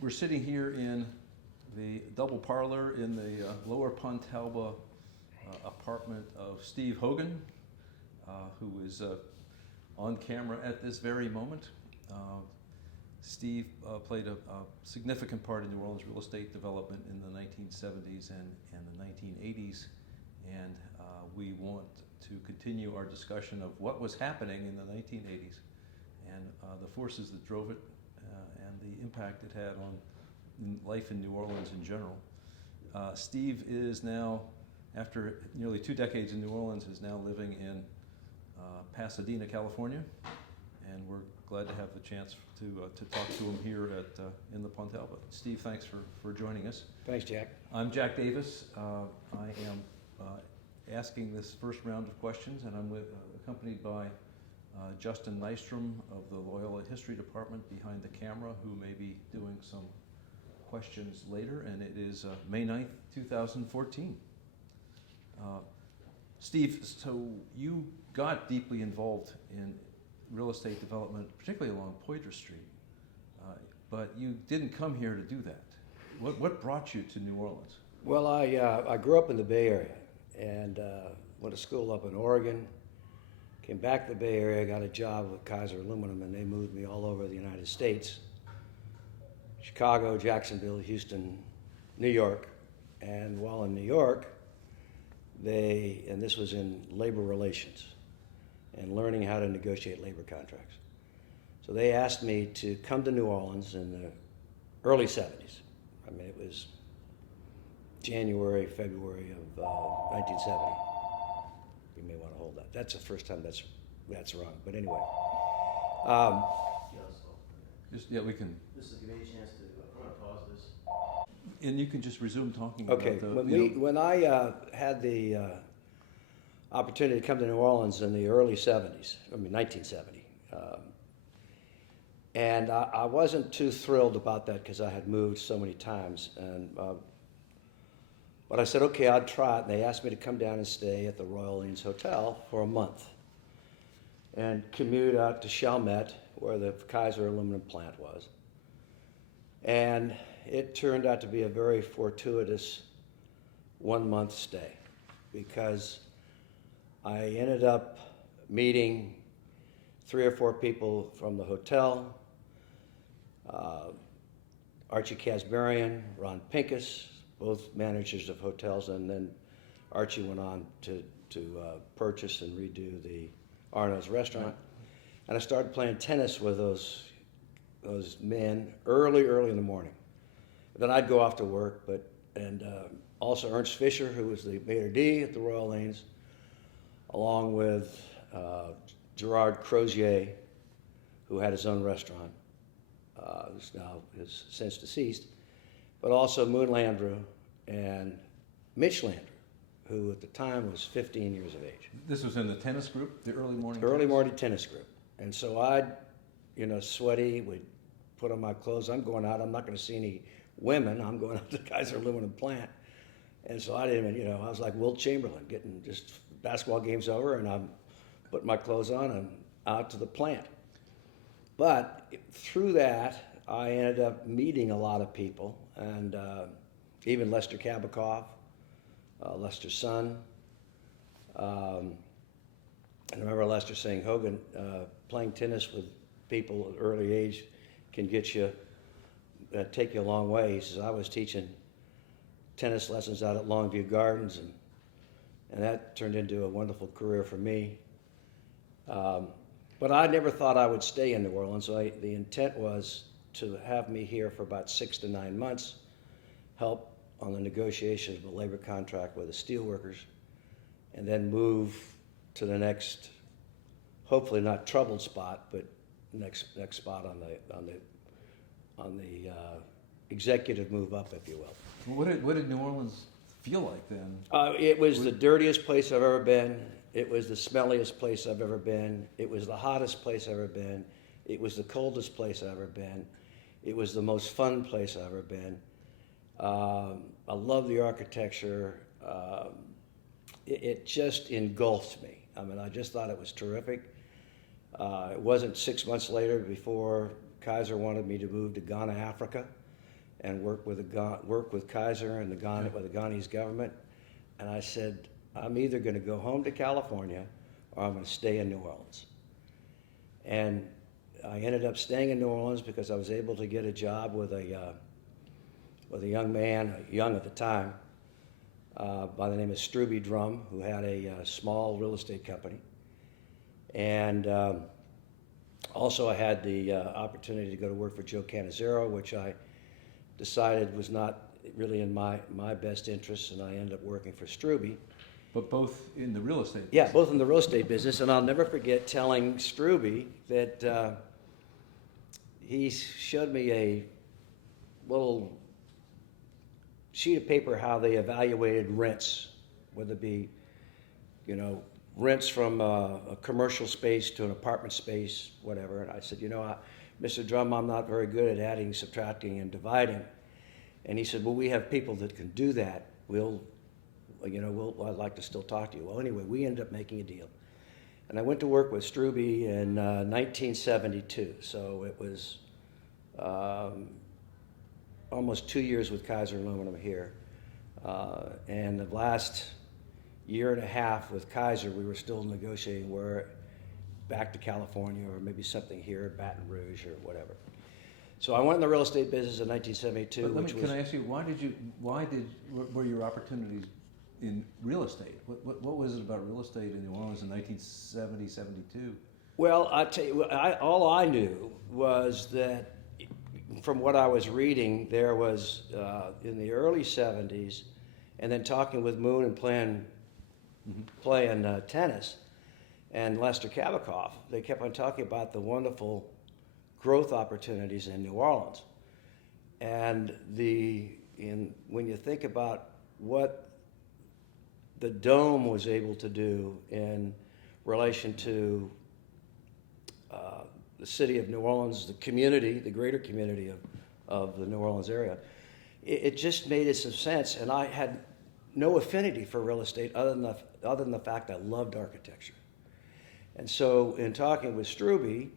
We're sitting here in the double parlor in the Lower Pontalba apartment of Steve Hogan, who is on camera at this very moment. Steve played a significant part in New Orleans real estate development in the 1970s and the 1980s, and we want to continue our discussion of what was happening in the 1980s and the forces that drove it and the impact it had on life in New Orleans in general. Steve is now, after nearly 2 decades in New Orleans, is now living in Pasadena, California, and we're glad to have the chance to talk to him here in the Pontalba. Steve, thanks for joining us. Thanks, Jack. I'm Jack Davis. I am asking this first round of questions, and I'm accompanied by Justin Nystrom of the Loyola History Department behind the camera, who may be doing some questions later, and it is May 9th, 2014. Steve, so you got deeply involved in real estate development, particularly along Poydras Street, but you didn't come here to do that. What brought you to New Orleans? Well, I grew up in the Bay Area and went to school up in Oregon. Came back to the Bay Area, got a job with Kaiser Aluminum, and they moved me all over the United States. Chicago, Jacksonville, Houston, New York. And while in New York, and this was in labor relations and learning how to negotiate labor contracts. So they asked me to come to New Orleans in the early 70s. I mean, it was January, February of 1970. You may want to hold that. That's the first time that's wrong. But anyway. We can. This will give me a chance to pause this. And you can just resume talking Okay. about When I had the opportunity to come to New Orleans in the early 70s, 1970, and I wasn't too thrilled about that because I had moved so many times. But I said, okay, I'd try it. And they asked me to come down and stay at the Royal Orleans Hotel for a month and commute out to Chalmette, where the Kaiser aluminum plant was. And it turned out to be a very fortuitous 1-month stay because I ended up meeting 3 or 4 people from the hotel, Archie Casbarian, Ron Pincus, both managers of hotels, and then Archie went on to purchase and redo the Arno's restaurant. And I started playing tennis with those men early in the morning. Then I'd go off to work, and also Ernst Fisher, who was the maitre d' at the Royal Orleans, along with Gerard Crozier, who had his own restaurant, who's now is since deceased, but also Moon Landreau and Mitch Landreau, who at the time was 15 years of age. This was in the tennis group, the early morning tennis group. And so I'd, sweaty, would put on my clothes. I'm going out. I'm not going to see any women. I'm going out to the Kaiser aluminum plant. And so I didn't even, I was like Wilt Chamberlain, getting just basketball games over, and I'm putting my clothes on and out to the plant. But through that, I ended up meeting a lot of people, and even Lester Kabakov, Lester's son. And I remember Lester saying, Hogan, playing tennis with people at an early age can take you a long way. He says, I was teaching tennis lessons out at Longview Gardens, and that turned into a wonderful career for me. But I never thought I would stay in New Orleans, so the intent was to have me here for about 6 to 9 months, help on the negotiations of a labor contract with the steelworkers, and then move to the next, hopefully not troubled spot, but next spot on the executive move up, if you will. What did New Orleans feel like then? It was the dirtiest place I've ever been. It was the smelliest place I've ever been. It was the hottest place I've ever been. It was the coldest place I've ever been. It was the most fun place I've ever been. I love the architecture. It just engulfed me. I mean, I just thought it was terrific. It wasn't 6 months later before Kaiser wanted me to move to Ghana, Africa, and work with Kaiser and the Ghanese government. And I said, I'm either going to go home to California or I'm going to stay in New Orleans. And I ended up staying in New Orleans because I was able to get a job with a young man, young at the time, by the name of Struby Drum, who had a small real estate company. And also I had the opportunity to go to work for Joe Cannizzaro, which I decided was not really in my best interest, and I ended up working for Struby. But both in the real estate business? Yeah, both in the real estate business, and I'll never forget telling Struby that he showed me a little sheet of paper how they evaluated rents, whether it be, rents from a commercial space to an apartment space, whatever. And I said, Mr. Drum, I'm not very good at adding, subtracting, and dividing. And he said, well, we have people that can do that. I'd like to still talk to you. Well, anyway, we ended up making a deal. And I went to work with Struby in 1972. So it was almost 2 years with Kaiser Aluminum here. And the last year and a half with Kaiser, we were still negotiating where back to California or maybe something here, Baton Rouge or whatever. So I went in the real estate business in 1972. Can I ask you, were your opportunities in real estate? What was it about real estate in New Orleans in 1970, 72? Well, I tell you, all I knew was that from what I was reading, there was in the early 70s, and then talking with Moon and playing tennis, and Lester Kabikoff, they kept on talking about the wonderful growth opportunities in New Orleans. And when you think about what the Dome was able to do in relation to the city of New Orleans, the community, the greater community of the New Orleans area, it just made some sense. And I had no affinity for real estate other than the fact I loved architecture. And so in talking with Struby,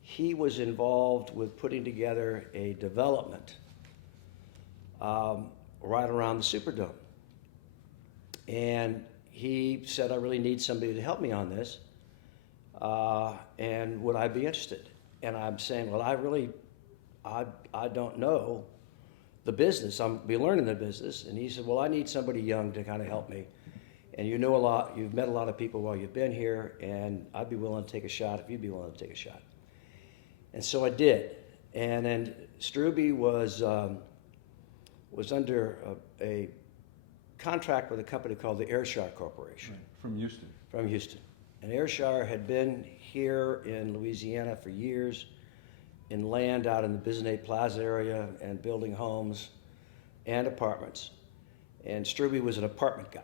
he was involved with putting together a development right around the Superdome. And he said, I really need somebody to help me on this. And would I be interested? And I'm saying, well, I don't know the business. I'm be learning the business. And he said, well, I need somebody young to kind of help me. And you know a lot, you've met a lot of people while you've been here, and I'd be willing to take a shot if you'd be willing to take a shot. And so I did. And then Struby was under a contract with a company called the Ayrshire Corporation. Right. From Houston. From Houston. And Ayrshire had been here in Louisiana for years in land out in the Biznay Plaza area and building homes and apartments. And Struby was an apartment guy.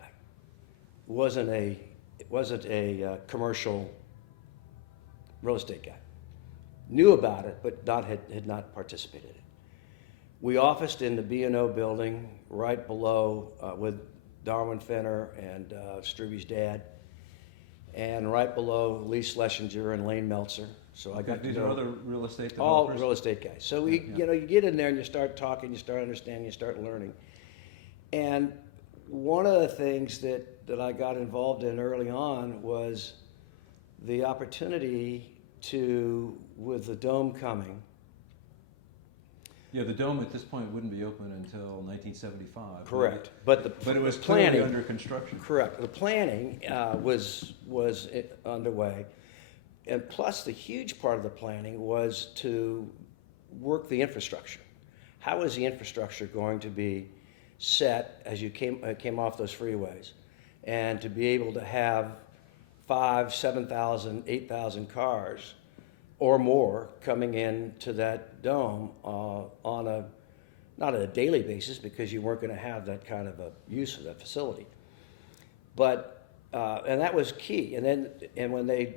It wasn't a commercial real estate guy. Knew about it, but had not participated in it. We officed in the B&O building right below with Darwin Fenner and Struby's dad, and right below Lee Schlesinger and Lane Meltzer. So I got These are other real estate developers? All real estate guys. So you get in there and you start talking, you start understanding, you start learning. And one of the things that I got involved in early on was the opportunity to, with the Dome coming. Yeah, the Dome at this point wouldn't be open until 1975. Correct. But it was planning clearly under construction. Correct. The planning was underway. And plus the huge part of the planning was to work the infrastructure. How is the infrastructure going to be set as you came off those freeways? And to be able to have 5,000, 7,000, 8,000 cars or more coming into that Dome on not on a daily basis, because you weren't going to have that kind of a use of that facility. But and that was key. And when they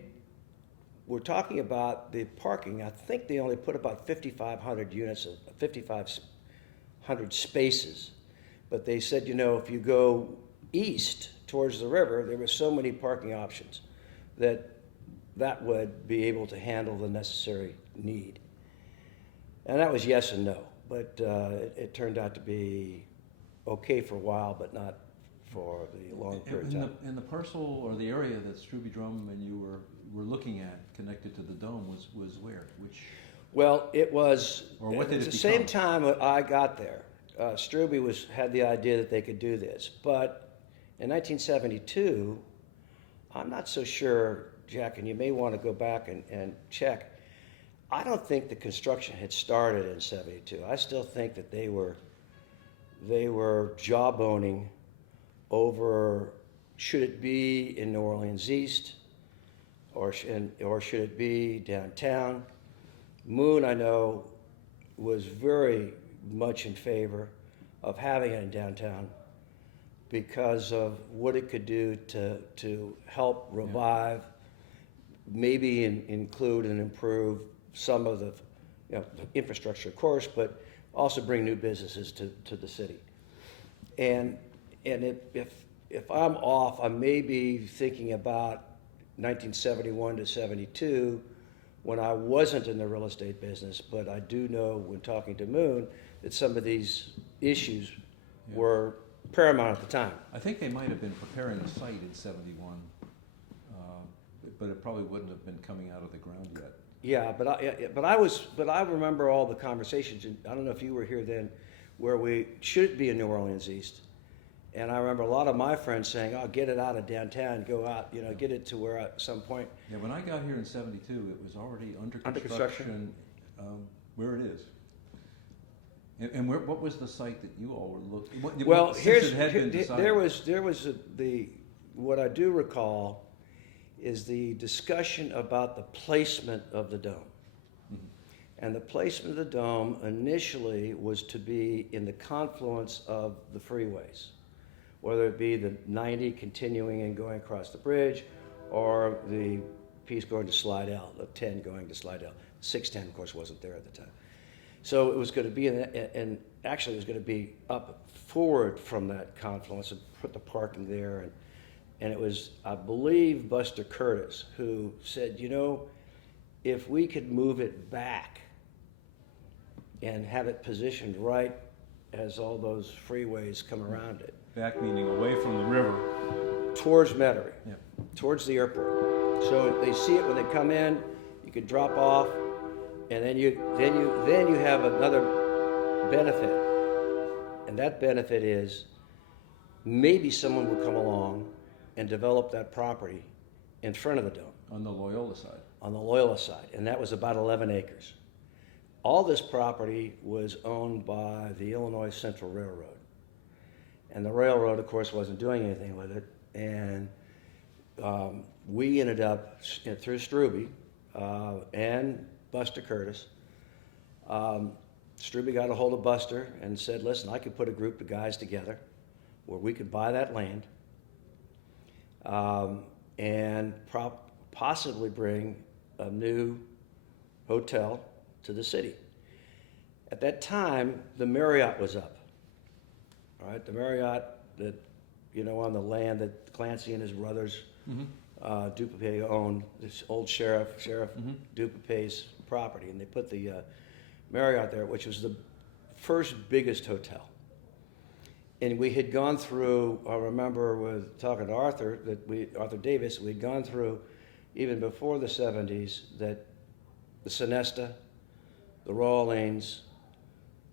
were talking about the parking, I think they only put about 5,500 units of 5,500 spaces. But they said, if you go east towards the river, there were so many parking options that would be able to handle the necessary need. And that was yes and no. it turned out to be okay for a while, but not for the long period of time. In the parcel or the area that Struby Drum and you were looking at connected to the dome was where? Which? Well, it was Or what did at it the same become? time that I got there. Struby had the idea that they could do this, but in 1972, I'm not so sure, Jack, and you may want to go back and check. I don't think the construction had started in '72. I still think that they were jawboning over should it be in New Orleans East or should it be downtown. Moon, I know, was very much in favor of having it in downtown because of what it could do to help revive, maybe include and improve some of the infrastructure, of course, but also bring new businesses to the city. And if I'm off, I may be thinking about 1971 to '72 when I wasn't in the real estate business, but I do know when talking to Moon that some of these issues were paramount at the time. I think they might have been preparing the site in '71, but it probably wouldn't have been coming out of the ground yet. Yeah, but I remember all the conversations, and I don't know if you were here then, where we should be in New Orleans East. And I remember a lot of my friends saying, "Oh, get it out of downtown, go out, get it to where at some point." Yeah, when I got here in '72, it was already under Under construction. construction, where it is. And what was the site that you all were looking? Well, there was what I do recall is the discussion about the placement of the dome. Mm-hmm. And the placement of the dome initially was to be in the confluence of the freeways, whether it be the 90 continuing and going across the bridge, or the piece going to Slidell, the 10 going to Slidell. 610, of course, wasn't there at the time. So it was going to be and actually it was going to be up forward from that confluence and put the parking there. And it was, I believe, Buster Curtis who said, if we could move it back and have it positioned right as all those freeways come around it. back meaning away from the river. Towards Metairie, Yeah. towards the airport. So they see it when they come in, you can drop off, and then you have another benefit. And that benefit is maybe someone will come along and develop that property in front of the dome. On the Loyola side. On the Loyola side, and that was about 11 acres. All this property was owned by the Illinois Central Railroad. And the railroad, of course, wasn't doing anything with it. And we ended up, through Struby and Buster Curtis, Struby got a hold of Buster and said, listen, I could put a group of guys together where we could buy that land and possibly bring a new hotel to the city. At that time, the Marriott was up. All right, the Marriott that, on the land that Clancy and his brothers, Dupape owned, this old Sheriff Dupape's property, and they put the Marriott there, which was the first biggest hotel. And we had gone through, I remember with talking to Arthur Davis, we'd gone through, even before the 70s, that the Sonesta, the Royal Lanes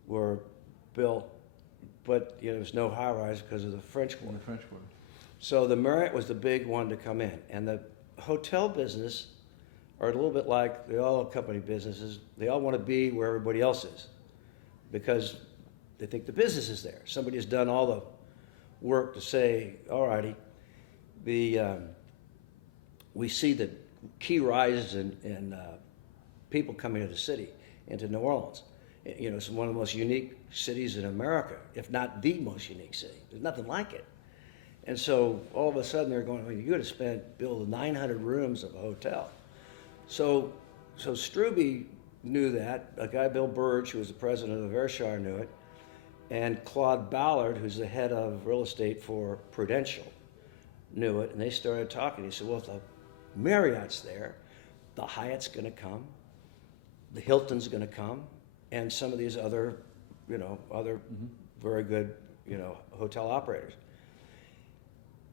were built, but there was no high-rise because of the French Quarter. The French Quarter. So the Marriott was the big one to come in. And the hotel business are a little bit like the oil company businesses. They all want to be where everybody else is because they think the business is there. Somebody has done all the work to say, all righty, we see the key rises in people coming to the city, into New Orleans. It's one of the most unique cities in America, if not the most unique city. There's nothing like it. And so all of a sudden they're going, well, you got to build 900 rooms of a hotel. So Struby knew that. A guy, Bill Burge, who was the president of Ayrshire, knew it. And Claude Ballard, who's the head of real estate for Prudential, knew it. And they started talking. He said, well, if the Marriott's there, the Hyatt's going to come, the Hilton's going to come, and some of these other other very good, hotel operators.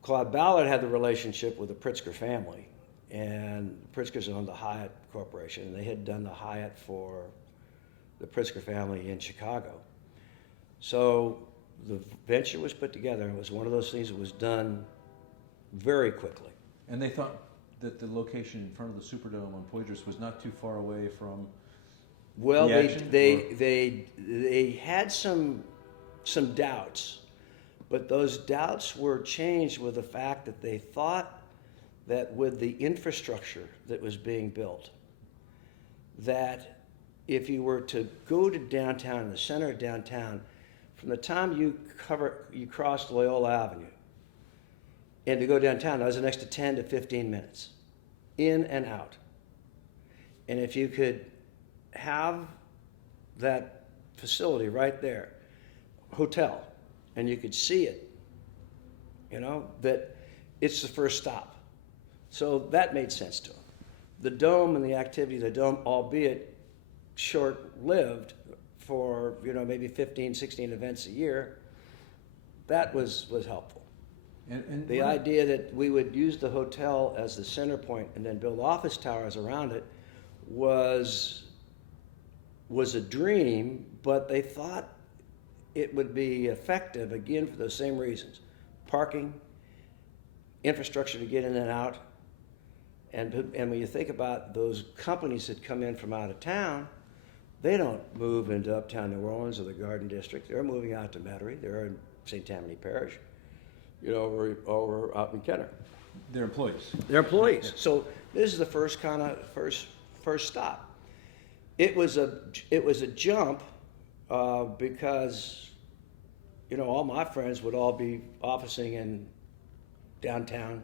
Claude Ballard had the relationship with the Pritzker family, and Pritzkers owned the Hyatt Corporation, and they had done the Hyatt for the Pritzker family in Chicago. So the venture was put together, and it was one of those things that was done very quickly. And they thought that the location in front of the Superdome on Poydras was not too far away from Well, the action, they had some doubts, but those doubts were changed with the fact that they thought that with the infrastructure that was being built, that if you were to go to downtown, in the center of downtown, from the time you crossed Loyola Avenue, and to go downtown, that was an extra 10 to 15 minutes, in and out. And if you could have that facility right there, hotel, and you could see it, that it's the first stop. So that made sense to them. The Dome and the activity of the Dome, albeit short-lived for, maybe 15, 16 events a year, that was helpful. And The idea that we would use the hotel as the center point and then build office towers around it was a dream, but they thought it would be effective, again, for those same reasons. Parking, infrastructure to get in and out, and when you think about those companies that come in from out of town, they don't move into uptown New Orleans or the Garden District. They're moving out to Metairie. They're in St. Tammany Parish, or out in Kenner. they're employees. They're employees. Yeah. So this is the first stop. It was a jump because all my friends would all be officing in downtown,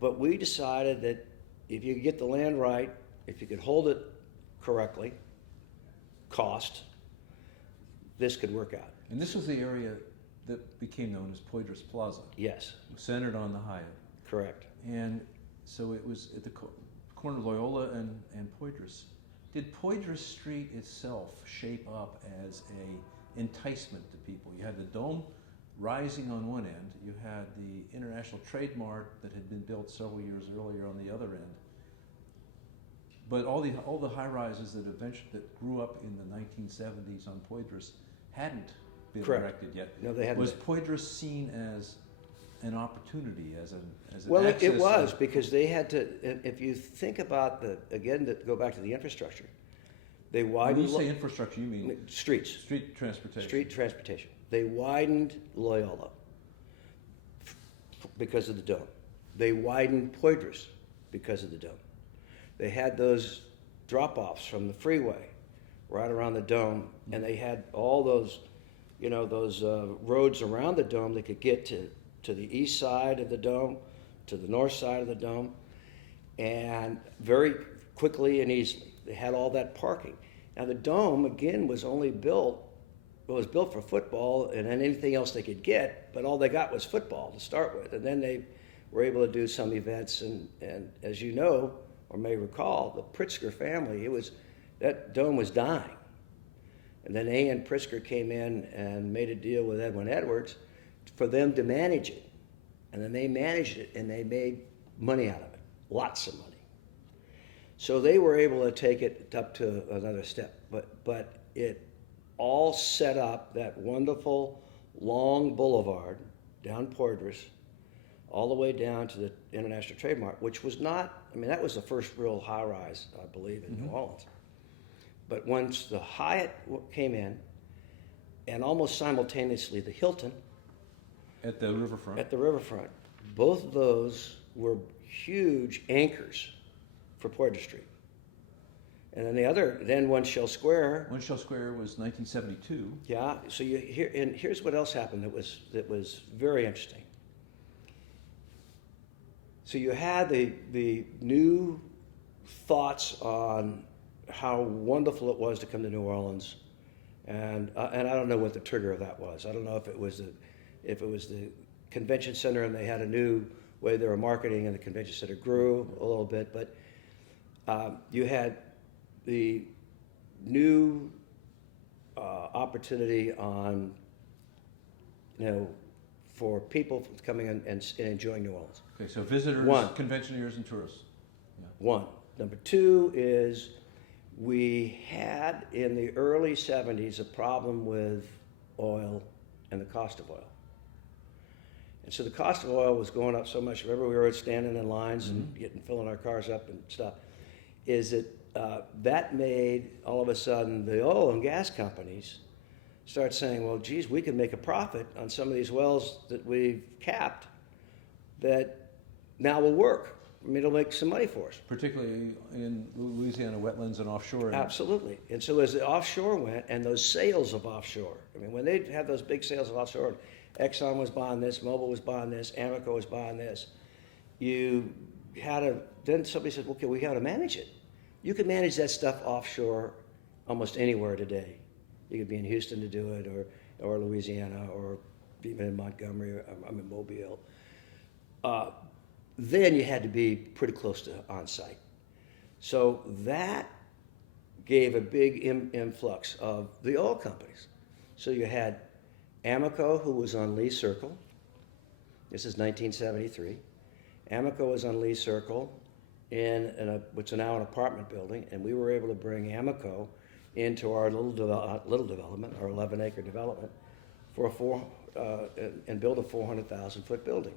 but we decided that if you could get the land right, if you could hold it correctly, this could work out. And this was the area that became known as Poydras Plaza, Yes, centered on the Hyatt. correct. And so it was at the corner of Loyola and Poydras. Did Poydras Street itself shape up as a enticement to people? You had the Dome rising on one end. You had the International Trade Mart that had been built several years earlier on the other end. But all the high rises that grew up in the 1970s on Poydras hadn't been Correct. erected yet. No, they hadn't Was been. Poydras seen as an opportunity, as an Well, it access was, because they had to. If you think about to go back to the infrastructure, they When widened you say infrastructure, you mean streets. street transportation. Street transportation. They widened Loyola because of the Dome. They widened Poydras because of the Dome. They had those drop-offs from the freeway right around the Dome, and they had all those, roads around the Dome that could get to the east side of the Dome, to the north side of the Dome, and very quickly and easily. They had all that parking. Now the Dome, again, was built for football and then anything else they could get, but all they got was football to start with. And then they were able to do some events, and as you know, or may recall, the Pritzker family, that Dome was dying. And then A.N. Pritzker came in and made a deal with Edwin Edwards for them to manage it. And then they managed it, and they made money out of it, lots of money. So they were able to take it up to another step. But it all set up that wonderful long boulevard down Poydras, all the way down to the International Trade Mart, which was that was the first real high-rise, I believe, in New Orleans. But once the Hyatt came in, and almost simultaneously the Hilton At the riverfront. both of those were huge anchors for Poydras Street. And then One Shell Square. One Shell Square was 1972. Yeah, so here's what else happened that was very interesting. So you had the new thoughts on how wonderful it was to come to New Orleans, and I don't know what the trigger of that was. I don't know if it was the convention center and they had a new way they were marketing, and the convention center grew a little bit, but you had the new opportunity on, for people coming in and enjoying New Orleans. Okay, so visitors, One. conventioneers, and tourists. Yeah. One. Number two is we had in the early 70s a problem with oil and the cost of oil. And so the cost of oil was going up so much. Remember, we were standing in lines and filling our cars up and stuff. Is that that made all of a sudden the oil and gas companies start saying, well, geez, we can make a profit on some of these wells that we've capped that now will work. I mean, it'll make some money for us. Particularly in Louisiana wetlands and offshore. Absolutely. And so as the offshore went and those sales of offshore, I mean, when they had those big sales of offshore, Exxon was buying this, Mobil was buying this, Amoco was buying this, then somebody said, okay, we got to manage it. You can manage that stuff offshore almost anywhere today. You could be in Houston to do it, or Louisiana, or even in Montgomery, or I'm in Mobile. Then you had to be pretty close to on-site. So that gave a big influx of the oil companies. So you had Amoco, who was on Lee Circle. This is 1973. Amoco was on Lee Circle in what's now an apartment building, and we were able to bring Amoco into our little development, our 11-acre development, and build a 400,000 foot building.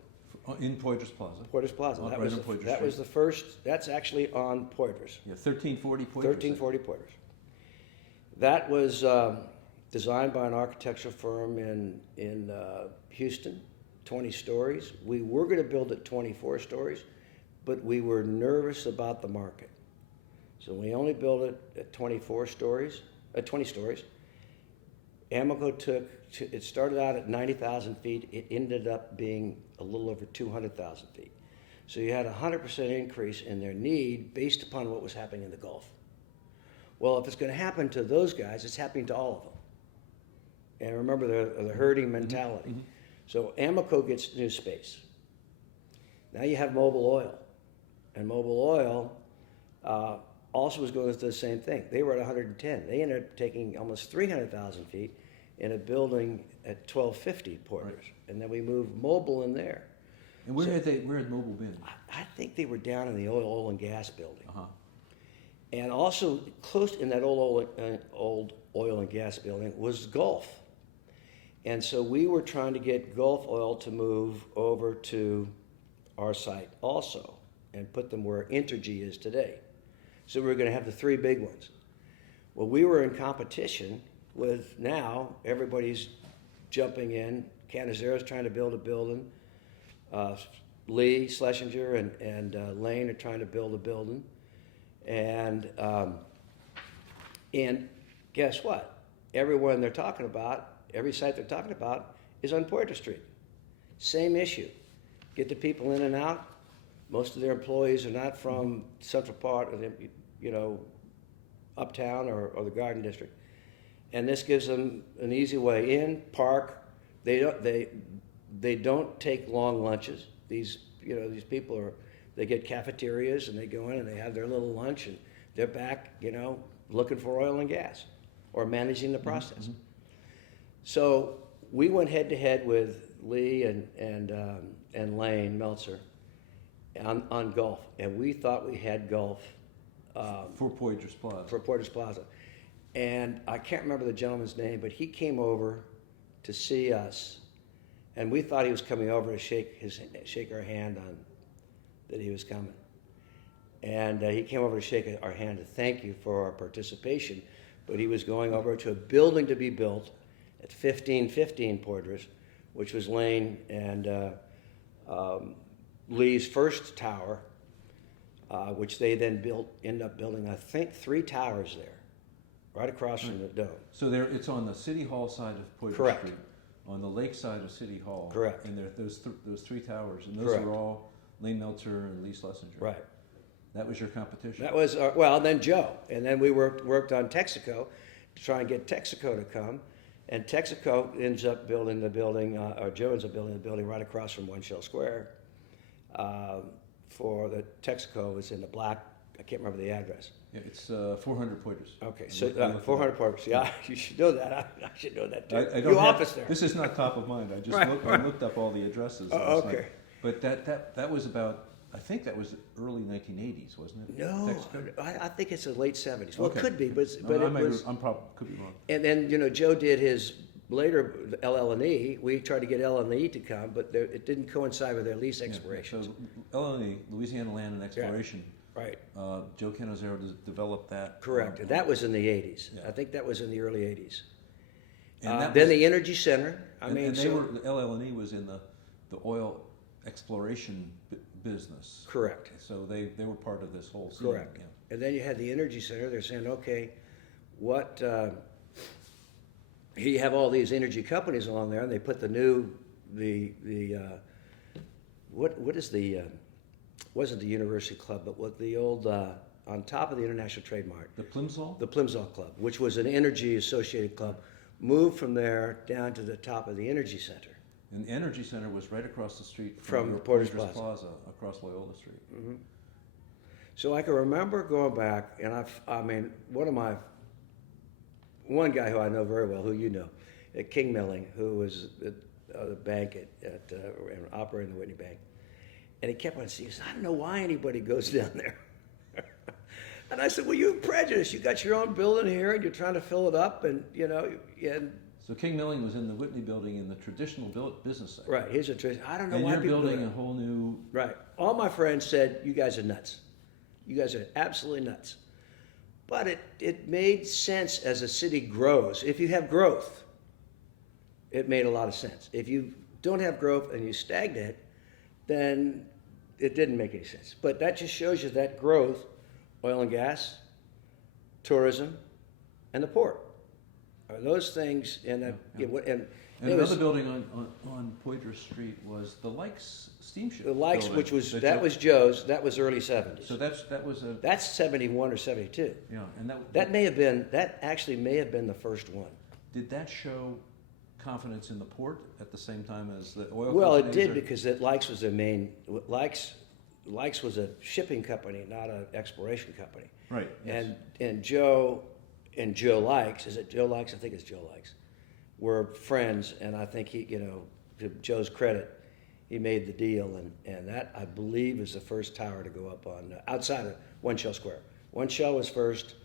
In Poitras Plaza. Poitras Plaza. Right on Poitras That was the first. That's actually on Poitras. Yeah, 1340 Poitras. 1340 Poitras. That was designed by an architectural firm in Houston, 20 stories. We were going to build it 24 stories, but we were nervous about the market. So we only built it at 20 stories. Amoco it started out at 90,000 feet. It ended up being a little over 200,000 feet. So you had a 100% increase in their need based upon what was happening in the Gulf. Well, if it's going to happen to those guys, it's happening to all of them. And remember the herding mentality. Mm-hmm. So Amoco gets new space. Now you have Mobil Oil. And Mobil Oil also was going through the same thing. They were at 110. They ended up taking almost 300,000 feet in a building at 1250 Poitras. Right. And then we moved Mobil in there. And where had Mobil been? I think they were down in the oil and gas building. Uh-huh. And also close in that old oil and gas building was Gulf. And so we were trying to get Gulf Oil to move over to our site also and put them where Entergy is today. So we were going to have the three big ones. Well, we were in competition with now everybody's jumping in. Canizaro's trying to build a building. Lee, Schlesinger, and Lane are trying to build a building. And guess what? Everyone they're talking about, every site they're talking about is on Poitras Street. Same issue. Get the people in and out. Most of their employees are not from central part of the, uptown or the Garden District. And this gives them an easy way in, park. They don't take long lunches. These people they get cafeterias and they go in and they have their little lunch and they're back, looking for oil and gas or managing the process. Mm-hmm. So we went head to head with Lee and Lane Meltzer on Gulf, and we thought we had Gulf for Poitras Plaza. For Poitras Plaza, and I can't remember the gentleman's name, but he came over to see us, and we thought he was coming over to shake our hand on that he was coming, and he came over to shake our hand to thank you for our participation, but he was going over to a building to be built at 1515 Poitras, which was Lane and Lee's first tower, which they then ended up building, I think, 3 towers there, right across from the dome. So it's on the City Hall side of Poitras Correct. Street, on the lake side of City Hall. Correct. And there those 3 towers, and those Correct. are all Lane Meltzer and Lee Schlesinger. Right. That was your competition? That was, then Joe. And then we worked on Texaco to try and get Texaco to come. And Texaco ends up building the building, or Joe ends up building the building right across from One Shell Square. For the Texaco was in the black, I can't remember the address. Yeah, it's 400 pointers. Okay, I so looked- I looked it 400 up. parks. Yeah, you should know that. I should know that too. I You don't have, office there. This is not top of mind. I just Right, looked, right. I looked up all the addresses Oh, last okay. night. But that was about, I think that was early 1980s, wasn't it? No, Tax code? I think it's the late 70s. Well, Okay. it could be, but No, but I it might be- was. I'm probably could be wrong. And then Joe did his later LL&E. We tried to get LL&E to come, but it didn't coincide with their lease Yeah, expirations. So LLE, Louisiana Land and Exploration. Right. Joe Canizero developed that. Correct. And that was in the 80s. Yeah. I think that was in the early 80s. And that Then was- the Energy Center. And they were, the LL&E was in the oil exploration business. Correct. So they were part of this whole scene. Correct. Yeah. And then you had the Energy Center. They're saying, okay, what? You have all these energy companies along there, and they put the new what is the wasn't the University Club, but what the old on top of the International Trade Mart, The Plimsoll? the Plimsoll Club, which was an energy associated club, moved from there down to the top of the Energy Center. And the Energy Center was right across the street From your Porter's Plaza, across Loyola Street. So I can remember going back, and one guy who I know very well, who you know, at King Milling, who was at the bank and operating the Whitney Bank, and he kept on saying, I don't know why anybody goes down there. And I said, well, you're prejudiced. You got your own building here, and you're trying to fill it up, and and So King Milling was in the Whitney building in the traditional business sector. right. Here's a trick. I don't know And why you're people do building that. a whole new, Right. All my friends said, you guys are nuts. You guys are absolutely nuts. But it made sense as a city grows. If you have growth, it made a lot of sense. If you don't have growth and you stagnate, then it didn't make any sense. But that just shows you that growth, oil and gas, tourism, and the port. Are those things, and Yeah. and and it another was, building on Poydras Street was the Likes Steamship. the likes, building which was, that that Joe- was Joe's, that was early 70s. So that was a, That's 71 or 72. yeah, and That actually may have been the first one. did that show confidence in the port at the same time as the oil Well, it companies, did or- because Likes was their main, Likes was a shipping company, not an exploration company. Right, yes. And Joe Likes, is it Joe Likes? I think it's Joe Likes, were friends, and I think he, to Joe's credit, he made the deal, and that, I believe, is the first tower to go up on, outside of One Shell Square. One Shell was first,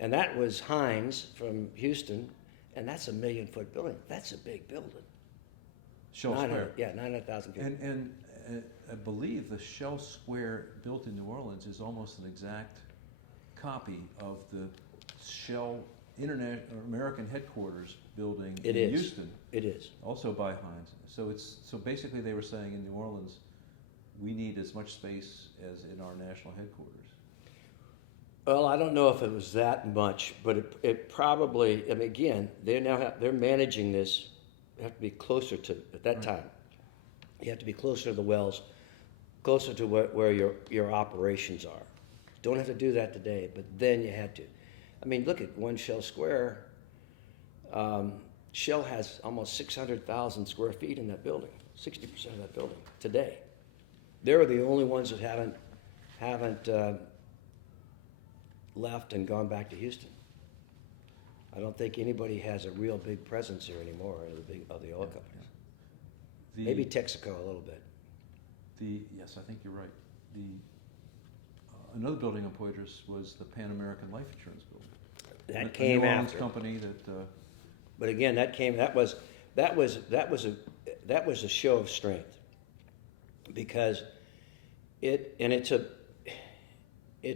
and that was Hines from Houston, and that's a 1 million foot building. That's a big building. Shell Square. Yeah, 900,000 people. And I believe the Shell Square built in New Orleans is almost an exact copy of the Shell American headquarters building It in is. Houston, It is. also by Hines. So basically they were saying in New Orleans, we need as much space as in our national headquarters. Well, I don't know if it was that much, but it probably. I mean, again, they're managing this. They have to be closer to at that time. You have to be closer to the wells, closer to where your operations are. Don't have to do that today, but then you had to. I mean, look at One Shell Square. Shell has almost 600,000 square feet in that building. 60% of that building today. They're the only ones that haven't left and gone back to Houston. I don't think anybody has a real big presence here anymore of the oil companies. Maybe Texaco a little bit. Yes, I think you're right. Another building on Poydras was the Pan American Life Insurance Building. That A came New Orleans after. company that. But again, that was a show of strength because it's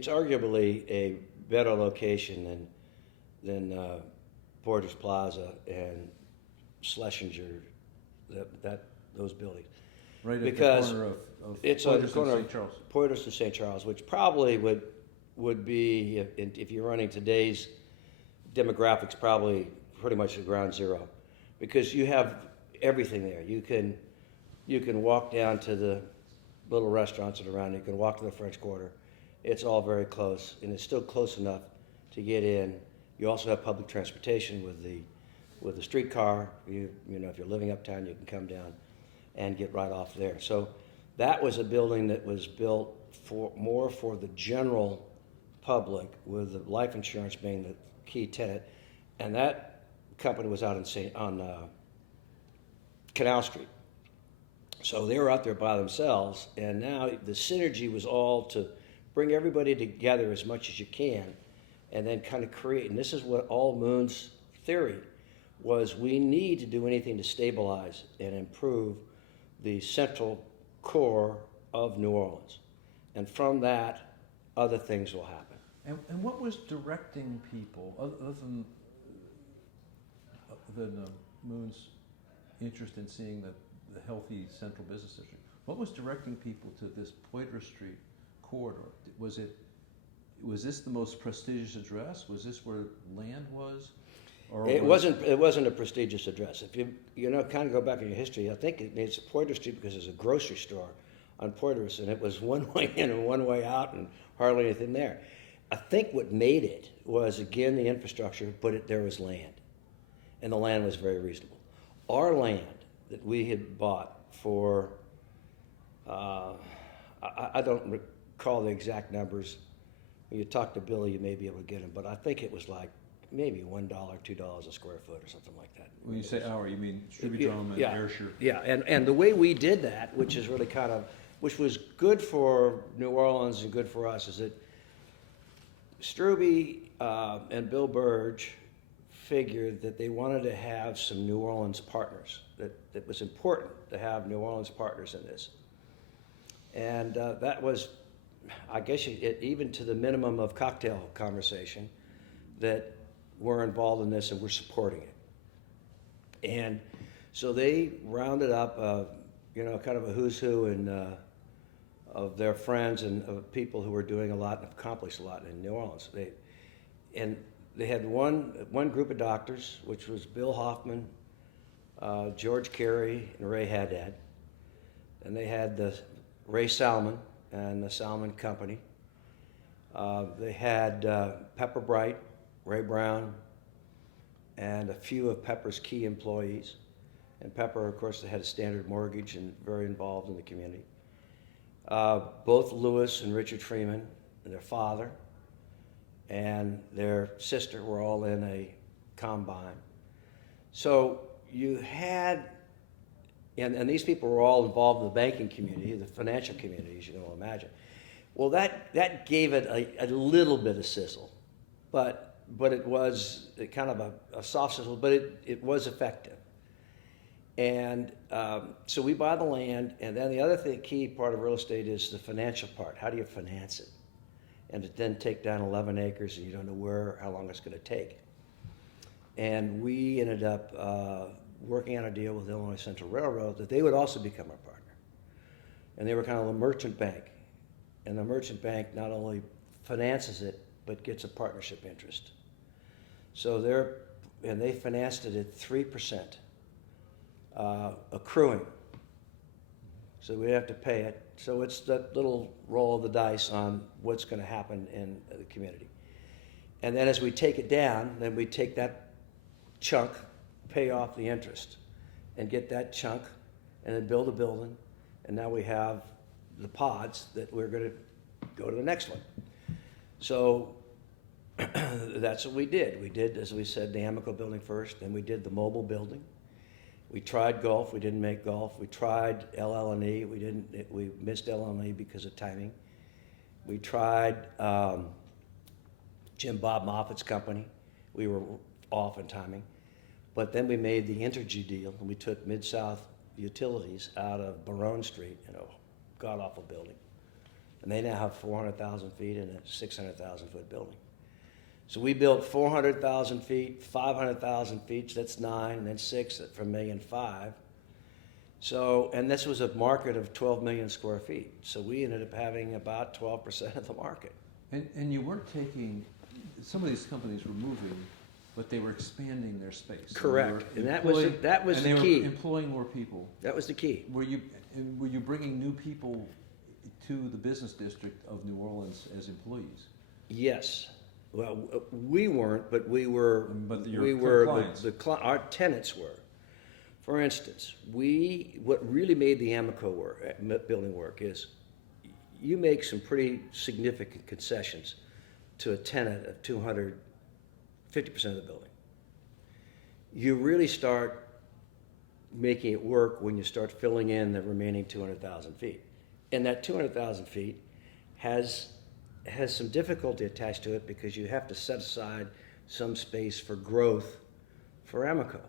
arguably a better location than Porter's Plaza and Schlesinger, those buildings. Right Because at the corner of It's on the Poydras corner and of St. Charles. Porter's and St. Charles, which probably would be, if you're running today's demographics, probably pretty much at ground zero, because you have everything there. You can walk down to the little restaurants that are around. You can walk to the French Quarter. It's all very close, and it's still close enough to get in. You also have public transportation with the streetcar. If you're living uptown, you can come down and get right off there. So that was a building that was built more for the general public, with the life insurance being the key tenet, and that company was out on Canal Street. So they were out there by themselves, and now the synergy was all to bring everybody together as much as you can, and then kind of create. And this is what All Moon's theory was: we need to do anything to stabilize and improve the central core of New Orleans, and from that, other things will happen. And what was directing people, other than Moon's interest in seeing the healthy central business district, what was directing people to this Poydras Street corridor? Was this the most prestigious address? Was this where land was? Or It wasn't a prestigious address. If you kind of go back in your history, I think it's Poydras Street because there's a grocery store on Poydras, and it was one way in and one way out, and hardly anything there. I think what made it was, again, the infrastructure, but there was land, and the land was very reasonable. Our land that we had bought for, I don't recall the exact numbers. When you talk to Billy, you may be able to get them, but I think it was like maybe $1, $2 a square foot or something like that. When you say our, you mean Stubidrome and Ayrshire? Yeah, and the way we did that, which is really which was good for New Orleans and good for us, is that Struby and Bill Burge figured that they wanted to have some New Orleans partners, that it was important to have New Orleans partners in this. And that was, I guess, even to the minimum of cocktail conversation, that we're involved in this and we're supporting it. And so they rounded up, kind of a who's who of their friends and of people who were doing a lot and accomplished a lot in New Orleans. They had one group of doctors, which was Bill Hoffman, George Carey, and Ray Haddad. And they had Ray Salmon and the Salmon Company. They had Pepper Bright, Ray Brown, and a few of Pepper's key employees. And Pepper, of course, they had a Standard Mortgage and very involved in the community. Both Lewis and Richard Freeman, and their father, and their sister were all in a combine. So you had, and these people were all involved in the banking community, the financial community, as you can all imagine. Well, that gave it a little bit of sizzle, but it was kind of a soft sizzle, but it was effective. And so we buy the land, and then the other key part of real estate is the financial part. How do you finance it? And to then take down 11 acres and you don't know how long it's going to take. And we ended up working on a deal with Illinois Central Railroad that they would also become our partner. And they were kind of a merchant bank. And the merchant bank not only finances it, but gets a partnership interest. So they financed it at 3%, accruing. So we have to pay it. So it's that little roll of the dice on what's going to happen in the community. And then as we take it down, then we take that chunk, pay off the interest, and get that chunk, and then build a building. And now we have the pods that we're going to go to the next one. So that's what we did. We did, as we said, the Amico building first, then we did the mobile building. We tried golf. We didn't make golf. We tried LL&E. We missed LL&E because of timing. We tried Jim Bob Moffitt's company. We were off in timing. But then we made the Entergy deal, and we took Mid-South Utilities out of Barone Street in a god-awful building. And they now have 400,000 feet in a 600,000 foot building. So we built 400,000 feet, 500,000 feet, so that's 9, and then 6 for $1.5 million. So, and this was a market of 12 million square feet. So we ended up having about 12% of the market. And you weren't taking, some of these companies were moving, but they were expanding their space. Correct, and that was the key. And they were employing more people. That was the key. Were you bringing new people to the business district of New Orleans as employees? Yes. Well, we weren't, but we were. But clients. Our tenants were. For instance, what really made the Amico building work is you make some pretty significant concessions to a tenant of 250% of the building. You really start making it work when you start filling in the remaining 200,000 feet. And that 200,000 feet has some difficulty attached to it because you have to set aside some space for growth for Amoco,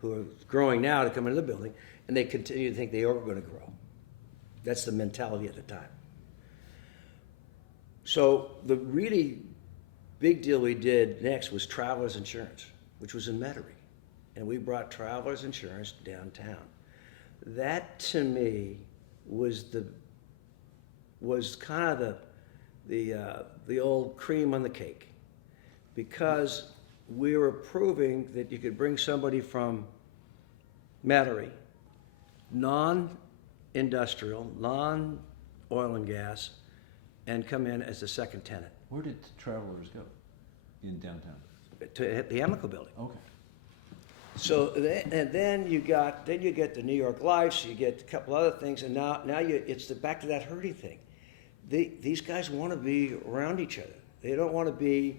who are growing now to come into the building, and they continue to think they are going to grow. That's the mentality at the time. So the really big deal we did next was Travelers Insurance, which was in Metairie. And we brought Travelers Insurance downtown. That to me was kind of the old cream on the cake, because we were proving that you could bring somebody from Metairie, non-industrial, non-oil and gas, and come in as the second tenant. Where did Travelers go in downtown? To the Amoco building. Okay. So and then you get the New York Lifes, you get a couple other things, and now it's back to that herding thing. These guys want to be around each other. They don't want to be,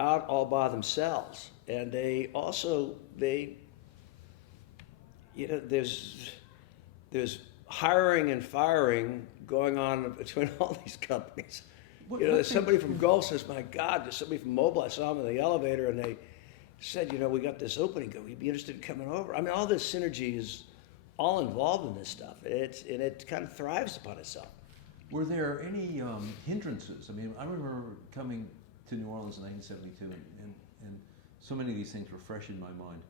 out all by themselves. And there's hiring and firing going on between all these companies. There's somebody from Gulf says, "My God," there's somebody from Mobile. I saw them in the elevator, and they said, "We got this opening. Would you be interested in coming over?" I mean, all this synergy is all involved in this stuff. It kind of thrives upon itself. Were there any hindrances? I mean, I remember coming to New Orleans in 1972, and so many of these things were fresh in my mind,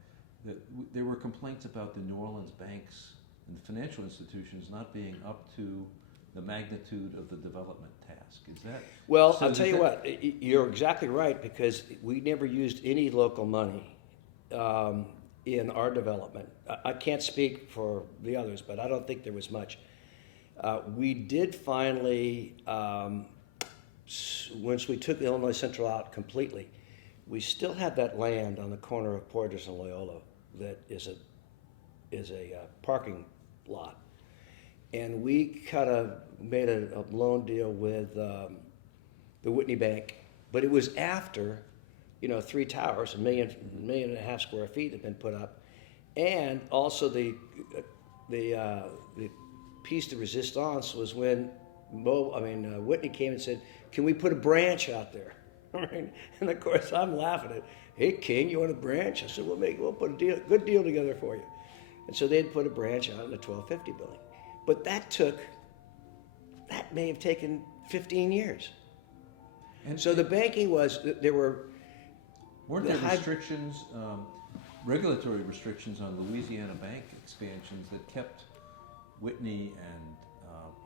that there were complaints about the New Orleans banks and the financial institutions not being up to the magnitude of the development task. Is that? Well, so I'll tell you what, you're exactly right, because we never used any local money in our development. I can't speak for the others, but I don't think there was much. We did finally, once we took Illinois Central out completely, we still had that land on the corner of Poydras and Loyola that is a parking lot. And we kind of made a loan deal with the Whitney Bank, but it was after, 3 towers, 1.5 million square feet had been put up, and also the piece de resistance was when Whitney came and said, "Can we put a branch out there?" And of course I'm laughing at, "Hey King, you want a branch?" I said, "We'll put a good deal together for you." And so they'd put a branch out in the 1250 building. But that may have taken 15 years. And so the banking weren't there restrictions, regulatory restrictions on Louisiana bank expansions that kept Whitney and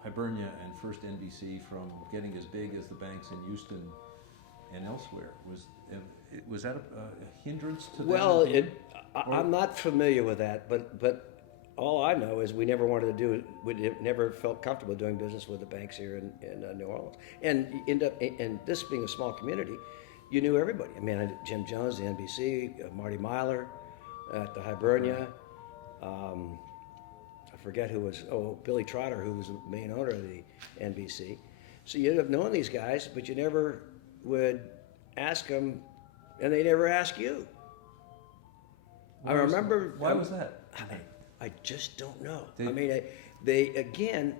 Hibernia and First NBC from getting as big as the banks in Houston and elsewhere? Was that a hindrance to them? Well, I'm not familiar with that, but all I know is we never wanted to do it. We never felt comfortable doing business with the banks here in New Orleans. And and this being a small community, you knew everybody. I mean, Jim Jones, the NBC, Marty Myler at the Hibernia. I forget who was, Billy Trotter, who was the main owner of the NBC. So you'd have known these guys, but you never would ask them, and they never ask you. Why was that? I just don't know. They again,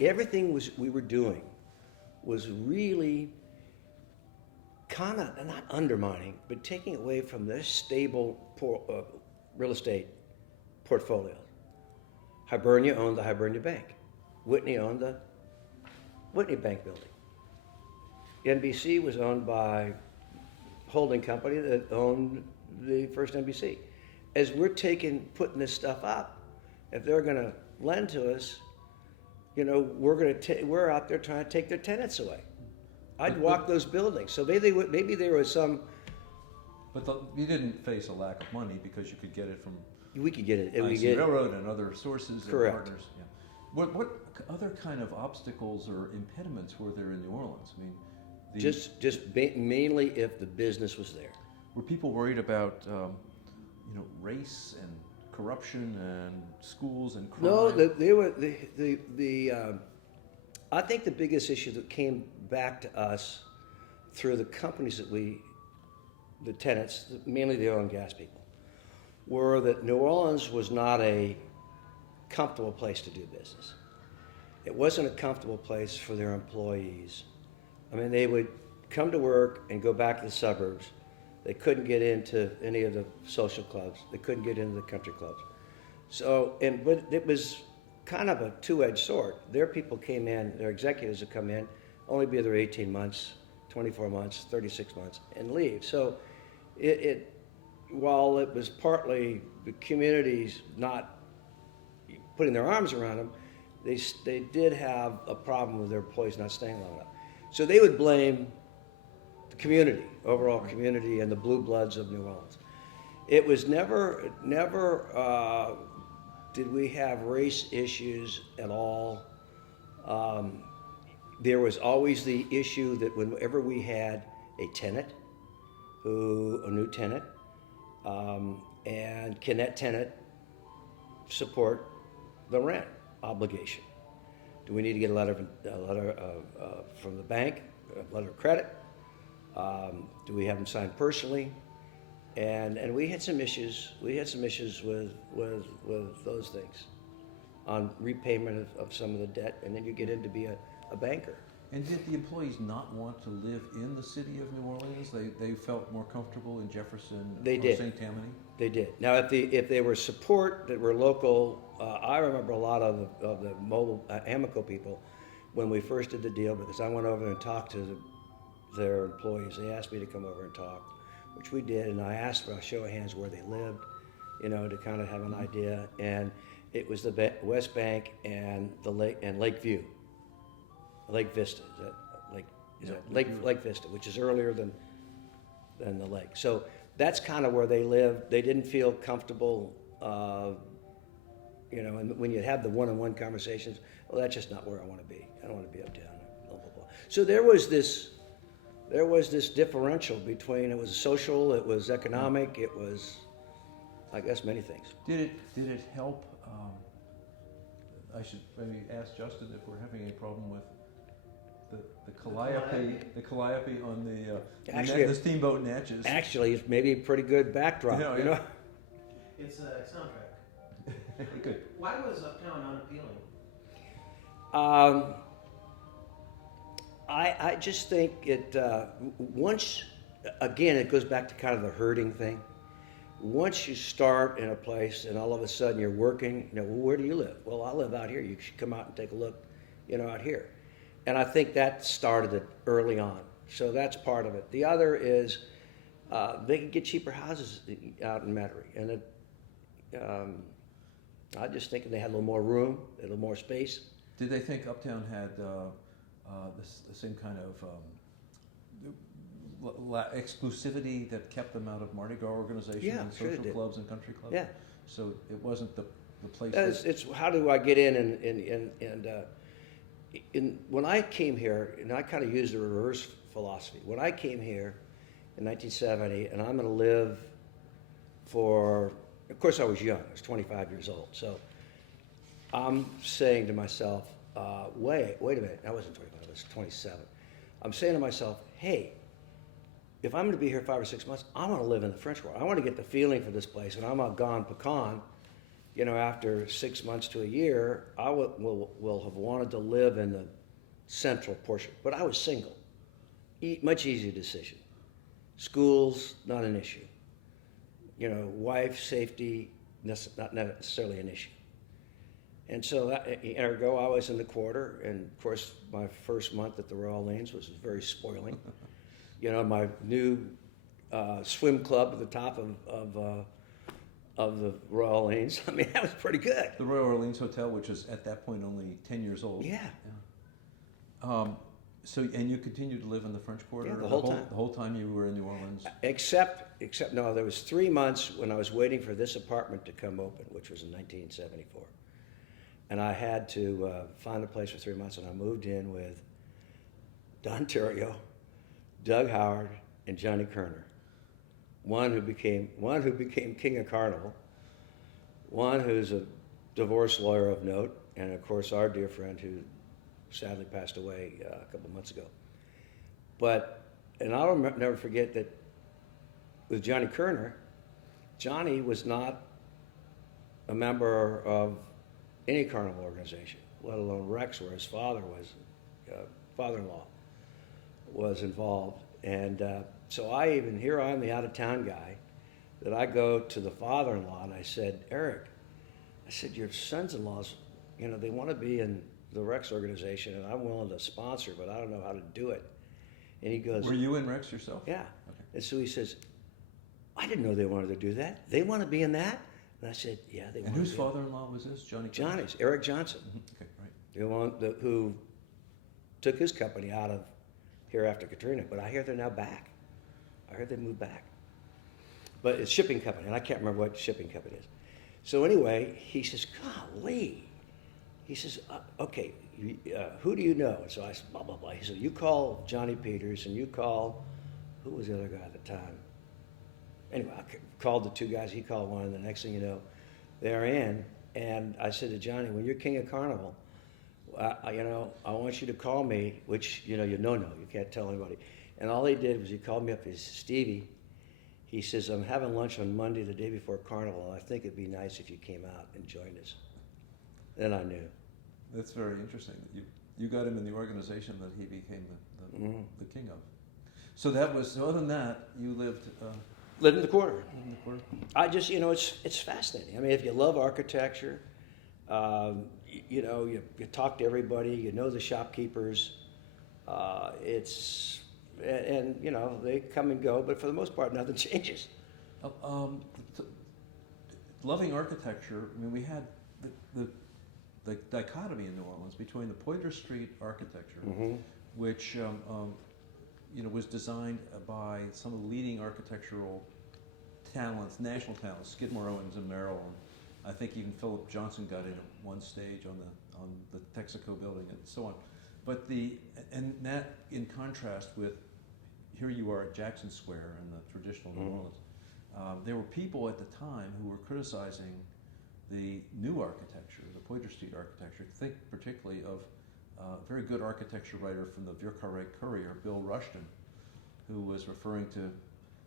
everything we were doing was really kind of not undermining, but taking away from their stable real estate portfolio. Hibernia owned the Hibernia Bank. Whitney owned the Whitney Bank building. NBC was owned by a holding company that owned the First NBC. As we're putting this stuff up, if they're going to lend to us, we're out there trying to take their tenants away. I'd walk those buildings. So maybe there was some. But you didn't face a lack of money because you could get it from. We could get it. IC Railroad and other sources and Correct. partners. Yeah. What other kind of obstacles or impediments were there in New Orleans? I mean, mainly if the business was there. Were people worried about race and corruption and schools and crime? No, they were I think the biggest issue that came back to us through the companies that the tenants, mainly the oil and gas people, were that New Orleans was not a comfortable place to do business. It wasn't a comfortable place for their employees. I mean, they would come to work and go back to the suburbs. They couldn't get into any of the social clubs. They couldn't get into the country clubs. So, but it was kind of a two-edged sword. Their people came in, their executives would come in, only be there 18 months, 24 months, 36 months, and leave. So while it was partly the communities not putting their arms around them, they did have a problem with their employees not staying long enough. So they would blame the community, overall community, and the blue bloods of New Orleans. It was never did we have race issues at all. There was always the issue that whenever we had a new tenant, and can that tenant support the rent obligation? Do we need to get a letter from the bank, a letter of credit? Do we have them signed personally? And we had some issues. We had some issues with those things on repayment of some of the debt, and then you get in to be a banker. And did the employees not want to live in the city of New Orleans? They felt more comfortable in Jefferson or St. Tammany? They did. Now, if they were support that were local, I remember a lot of the mobile Amico people when we first did the deal, because I went over and talked to their employees. They asked me to come over and talk, which we did, and I asked for a show of hands where they lived, to kind of have an idea. And it was the West Bank and the Lake and Lakeview. Lake Vista, Lake Vista, which is earlier than the lake. So that's kind of where they lived. They didn't feel comfortable, and when you have the one-on-one conversations, well, that's just not where I want to be. I don't want to be uptown. Blah, blah, blah. So there was this differential between, it was social, it was economic, it was, I guess, many things. Did it help? I should maybe ask Justin if we're having any problem with the calliope on the steamboat Natchez. Actually, it's maybe a pretty good backdrop. Yeah. It's a soundtrack. Good. Why was Uptown unappealing? I just think it, once, again, it goes back to kind of the herding thing. Once you start in a place and all of a sudden you're working, well, where do you live? Well, I live out here. You should come out and take a look, out here. And I think that started it early on. So that's part of it. The other is they could get cheaper houses out in Metairie. And I just think they had a little more room, a little more space. Did they think Uptown had the same kind of exclusivity that kept them out of Mardi Gras organization and social clubs and country clubs? Yeah. So it wasn't the place. It's how do I get in and when I came here, and I kind of used the reverse philosophy. When I came here in 1970, and I'm going to live of course I was young. I was 25 years old. So I'm saying to myself, wait a minute. I wasn't 25, I was 27. I'm saying to myself, hey, if I'm going to be here 5 or 6 months, I want to live in the French Quarter. I want to get the feeling for this place, and I'm a gone pecan. After 6 months to a year, I will have wanted to live in the central portion. But I was single. Much easier decision. Schools, not an issue. Wife, safety, not necessarily an issie. And so, ergo, I was in the quarter, and of course, my first month at the Royal Lanes was very spoiling. My new swim club at the top of the Royal Lanes. I mean, that was pretty good. The Royal Orleans Hotel, which was at that point only 10 years old. Yeah. And you continued to live in the French Quarter? Yeah, the whole time. The whole time you were in New Orleans? Except no, there was 3 months when I was waiting for this apartment to come open, which was in 1974. And I had to find a place for 3 months, and I moved in with Don Terrio, Doug Howard, and Johnny Kerner. One who became King of Carnival, one who's a divorce lawyer of note, and of course our dear friend who sadly passed away a couple months ago. But and I'll never forget that with Johnny Kerner, Johnny was not a member of any carnival organization, let alone Rex, where his father was, father-in-law was involved. And so here I am, the out-of-town guy, that I go to the father-in-law and I said, Eric, I said, your sons-in-laws, they want to be in the Rex organization and I'm willing to sponsor, but I don't know how to do it. And he goes, Were you in Rex yourself? yeah. Okay. And so he says, I didn't know they wanted to do that. They want to be in that? And I said, yeah, they want to. And whose father-in-law was this? Johnny's, Eric Johnson, Okay, right. who took his company out of here after Katrina. But I hear they're now back. I heard they moved back. But it's shipping company, and I can't remember what shipping company is. So anyway, he says, golly. He says, okay, who do you know? And so I said, blah, blah, blah. He said, you call Johnny Peters, and you call, who was the other guy at the time? Anyway, I called the two guys. He called one, and the next thing you know, they're in. And I said to Johnny, when you're king of carnival, I want you to call me, which, no, you can't tell anybody. And all he did was he called me up. He said, Stevie, he says, I'm having lunch on Monday, the day before carnival, and I think it'd be nice if you came out and joined us. Then I knew. That's very interesting that you got him in the organization that he became the king of. So other than that, you lived in the quarter. in the quarter? I just, it's fascinating. I mean, if you love architecture, you talk to everybody, you know the shopkeepers, they come and go, but for the most part, nothing changes. Loving architecture, I mean, we had the dichotomy in New Orleans between the Poydras Street architecture, which was designed by some of the leading architectural talents, national talents, Skidmore, Owens, and Merrill. And I think even Philip Johnson got in at one stage on the Texaco building and so on. But that in contrast with here you are at Jackson Square in the traditional New Orleans. There were people at the time who were criticizing the new architecture, the Poydras Street architecture. Think particularly of a very good architecture writer from the Vieux Carré Courier, Bill Rushton, who was referring to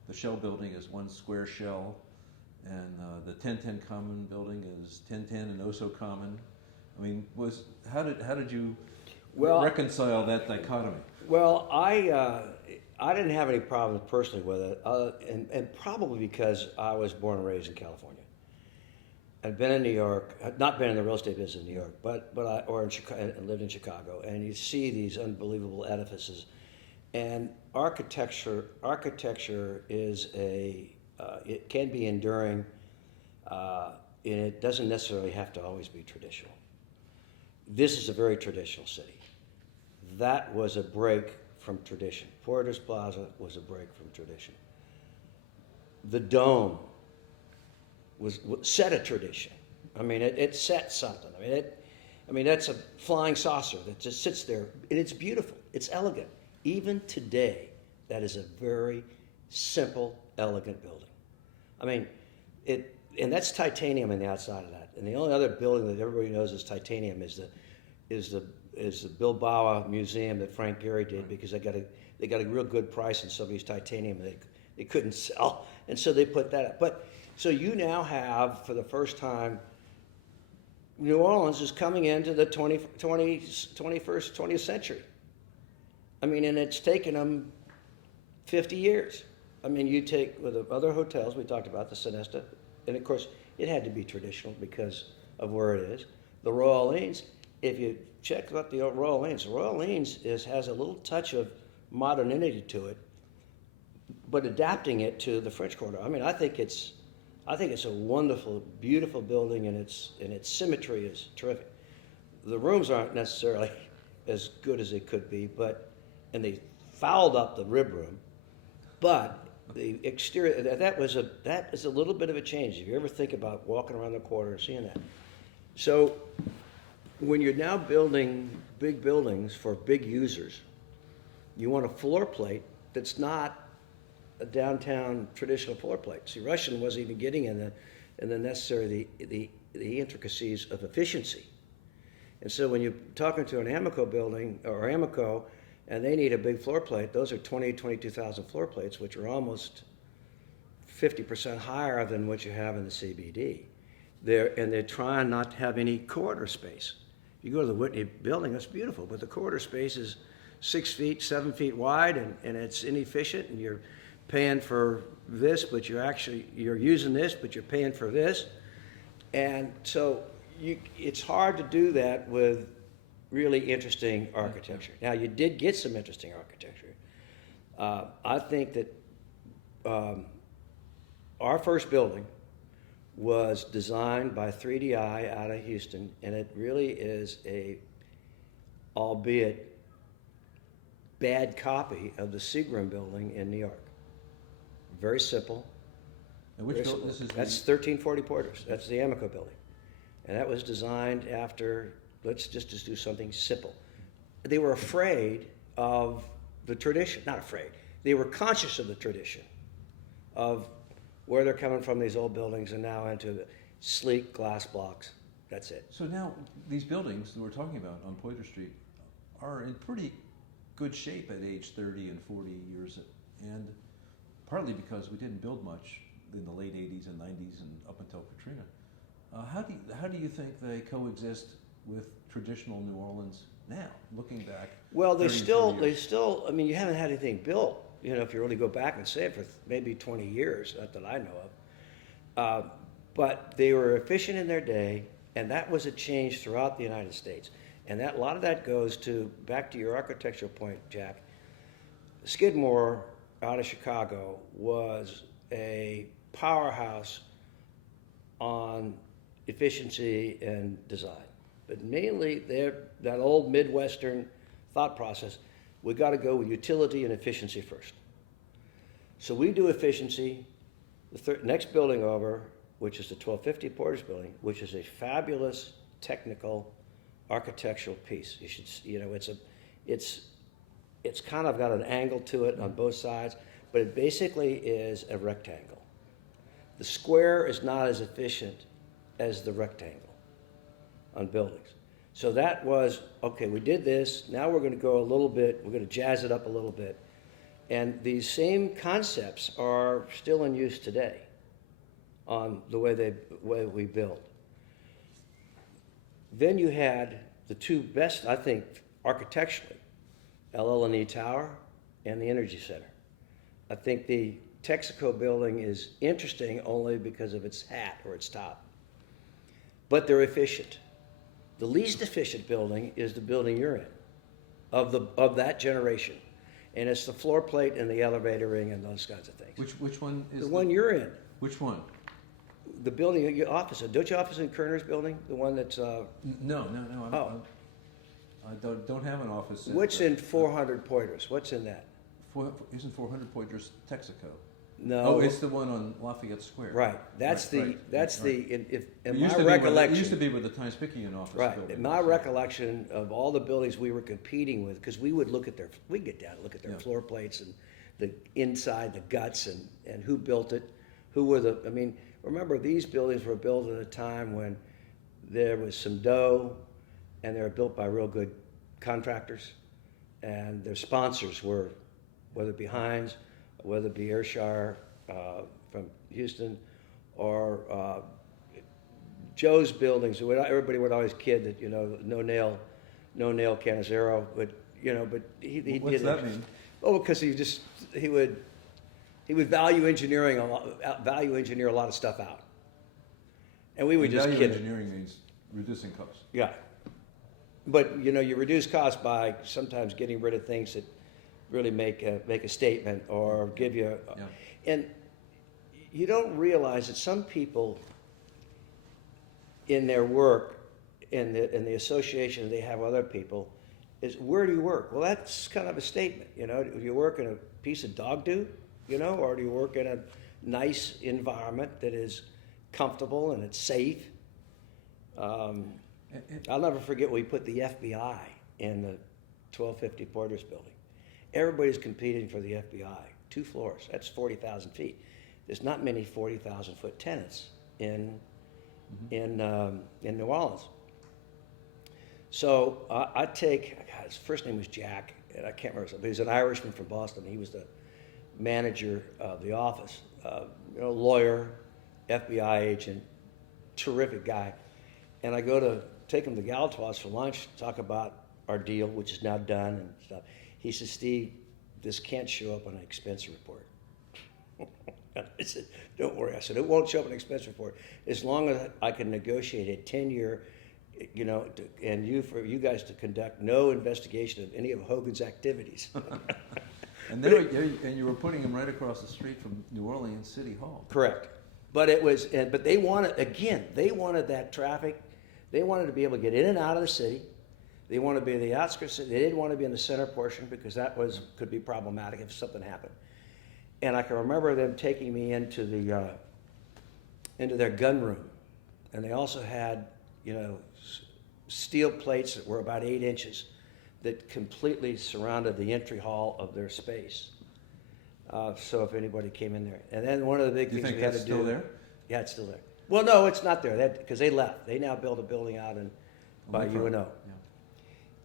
the Shell building as one square shell, and the 1010 Common building is 1010 and oh so common. I mean, how did you reconcile that dichotomy? Well, I didn't have any problems personally with it, and probably because I was born and raised in California. I'd been in New York, not been in the real estate business in New York, but in Chicago, and lived in Chicago, and you see these unbelievable edifices, and architecture is it can be enduring, and it doesn't necessarily have to always be traditional. This is a very traditional city. That was a break from tradition. Porter's Plaza was a break from tradition. The Dome set a tradition. I mean, it set something. I mean, that's a flying saucer that just sits there, and it's beautiful. It's elegant. Even today, that is a very simple, elegant building. I mean, and that's titanium on the outside of that. And the only other building that everybody knows is titanium is the Bilbao Museum that Frank Gehry did, because they got a real good price on somebody's titanium they couldn't sell, and so they put that up. But so you now have, for the first time, New Orleans is coming into the 20th century. I mean, and it's taken them 50 years. I mean, you take with the other hotels we talked about, the Sonesta, and of course it had to be traditional because of where it is. The Royal Orleans, if you check out the Royal Orleans has a little touch of modernity to it, but adapting it to the French Quarter. I mean, I think it's a wonderful, beautiful building, and its symmetry is terrific. The rooms aren't necessarily as good as they could be, and they fouled up the rib room, but the exterior, that is a little bit of a change. If you ever think about walking around the quarter and seeing that. So when you're now building big buildings for big users, you want a floor plate that's not a downtown traditional floor plate. See, Russian wasn't even getting in the necessary the intricacies of efficiency. And so when you're talking to an Amoco building or Amoco, and they need a big floor plate. Those are 22,000 floor plates, which are almost 50% higher than what you have in the CBD. They're trying not to have any corridor space. You go to the Whitney building, it's beautiful, but the corridor space is 6 feet, 7 feet wide, and it's inefficient, and you're paying for this, but you're using this, but you're paying for this. And so it's hard to do that with really interesting architecture. Now, you did get some interesting architecture. I think that our first building was designed by 3DI out of Houston, and it really is albeit bad copy of the Seagram building in New York. Very simple. And which building? This is That's 1340 Porters. That's the Amico building. And that was designed after, let's just do something simple. They were afraid of the tradition, not afraid. They were conscious of the tradition of where they're coming from, these old buildings, and now into the sleek glass blocks. That's it. So now these buildings that we're talking about on Poiter Street are in pretty good shape at age 30 and 40 years, and partly because we didn't build much in the late 80s and 90s and up until Katrina. How do you think they coexist with traditional New Orleans now, looking back? Well, they 30, still, 40 years? I mean, you haven't had anything built, if you really go back and say it, for maybe 20 years, not that I know of. But they were efficient in their day, and that was a change throughout the United States. And a lot of that goes back to your architectural point, Jack. Skidmore out of Chicago was a powerhouse on efficiency and design. But mainly that old Midwestern thought process, we got to go with utility and efficiency first. So we do efficiency. The next building over, which is the 1250 Porter's building, which is a fabulous technical architectural piece. You should, it's kind of got an angle to it on both sides, but it basically is a rectangle. The square is not as efficient as the rectangle on buildings. So that was, okay, we did this, now we're going to go a little bit, we're going to jazz it up a little bit. And these same concepts are still in use today on the way we build. Then you had the two best, I think, architecturally, LL&E Tower and the Energy Center. I think the Texaco building is interesting only because of its hat or its top. But they're efficient. The least efficient building is the building you're in, of that generation. And it's the floor plate and the elevator ring and those kinds of things. Which one is the one you're in? Which one? The building, your office. Don't you office in Kerner's building? The one that's... No. I don't have an office. What's in 400 Poiters? What's in that? Isn't 400 Poiters Texaco? No. Oh, it's the one on Lafayette Square. Right. That's right. In my recollection. It used to be with the Times-Picayune office. Right. Building. In my recollection of all the buildings we were competing with, because we would we'd get down and look at their floor plates and the inside, the guts, and who built it, remember these buildings were built at a time when there was some dough, and they were built by real good contractors, and their sponsors were, whether it be Hines, whether it be Ayrshire from Houston, or Joe's buildings. Everybody would always kid that no nail Canizero, but he did. What's that mean? Oh, because he would value engineer a lot of stuff out, and we would just value kid. Engineering means reducing costs. Yeah, but you reduce costs by sometimes getting rid of things that really make a statement or give you, and you don't realize that some people in their work, in the association they have with other people, is where do you work? Well, that's kind of a statement. Do you work in a piece of dog do, or do you work in a nice environment that is comfortable and it's safe? I'll never forget we put the FBI in the 1250 Porter's building. Everybody's competing for the FBI. 2 floors. That's 40,000 feet. There's not many 40,000-foot tenants in New Orleans. So his first name was Jack, and I can't remember, but he's an Irishman from Boston. He was the manager of the office, lawyer, FBI agent, terrific guy. And I go to take him to Galatoire's for lunch, talk about our deal, which is now done and stuff. He says, Steve, this can't show up on an expense report. I said, don't worry. I said, it won't show up on an expense report as long as I can negotiate a 10-year, and for you guys to conduct no investigation of any of Hogan's activities. And you were putting him right across the street from New Orleans City Hall. Correct. But but they wanted that traffic. They wanted to be able to get in and out of the city. They wanted to be in the outskirts. They didn't want to be in the center portion because that could be problematic if something happened. And I can remember them taking me into their gun room, and they also had steel plates that were about 8 inches that completely surrounded the entry hall of their space. So if anybody came in there, and then one of the big things we had to do. Still there? Yeah, it's still there. Well, no, it's not there because they left. They now build a building out by UNO.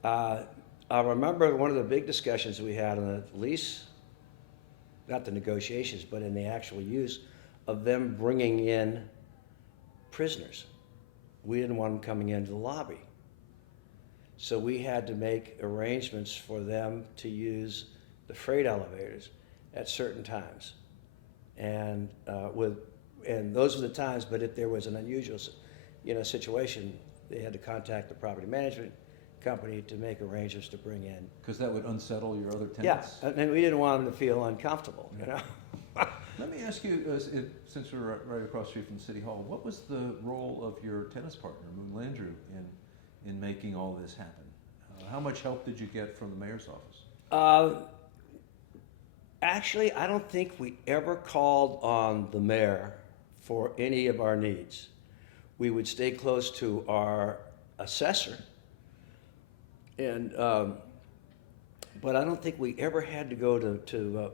Yeah. I remember one of the big discussions we had on the lease, not the negotiations, but in the actual use of them bringing in prisoners. We didn't want them coming into the lobby. So we had to make arrangements for them to use the freight elevators at certain times. And those were the times, but if there was an unusual situation, they had to contact the property management company to make arrangements to bring in. Because that would unsettle your other tenants? Yeah, and we didn't want them to feel uncomfortable, Let me ask you, since we're right across the street from City Hall, what was the role of your tennis partner, Moon Landrew, in making all this happen? How much help did you get from the mayor's office? Actually, I don't think we ever called on the mayor for any of our needs. We would stay close to our assessor, but I don't think we ever had to go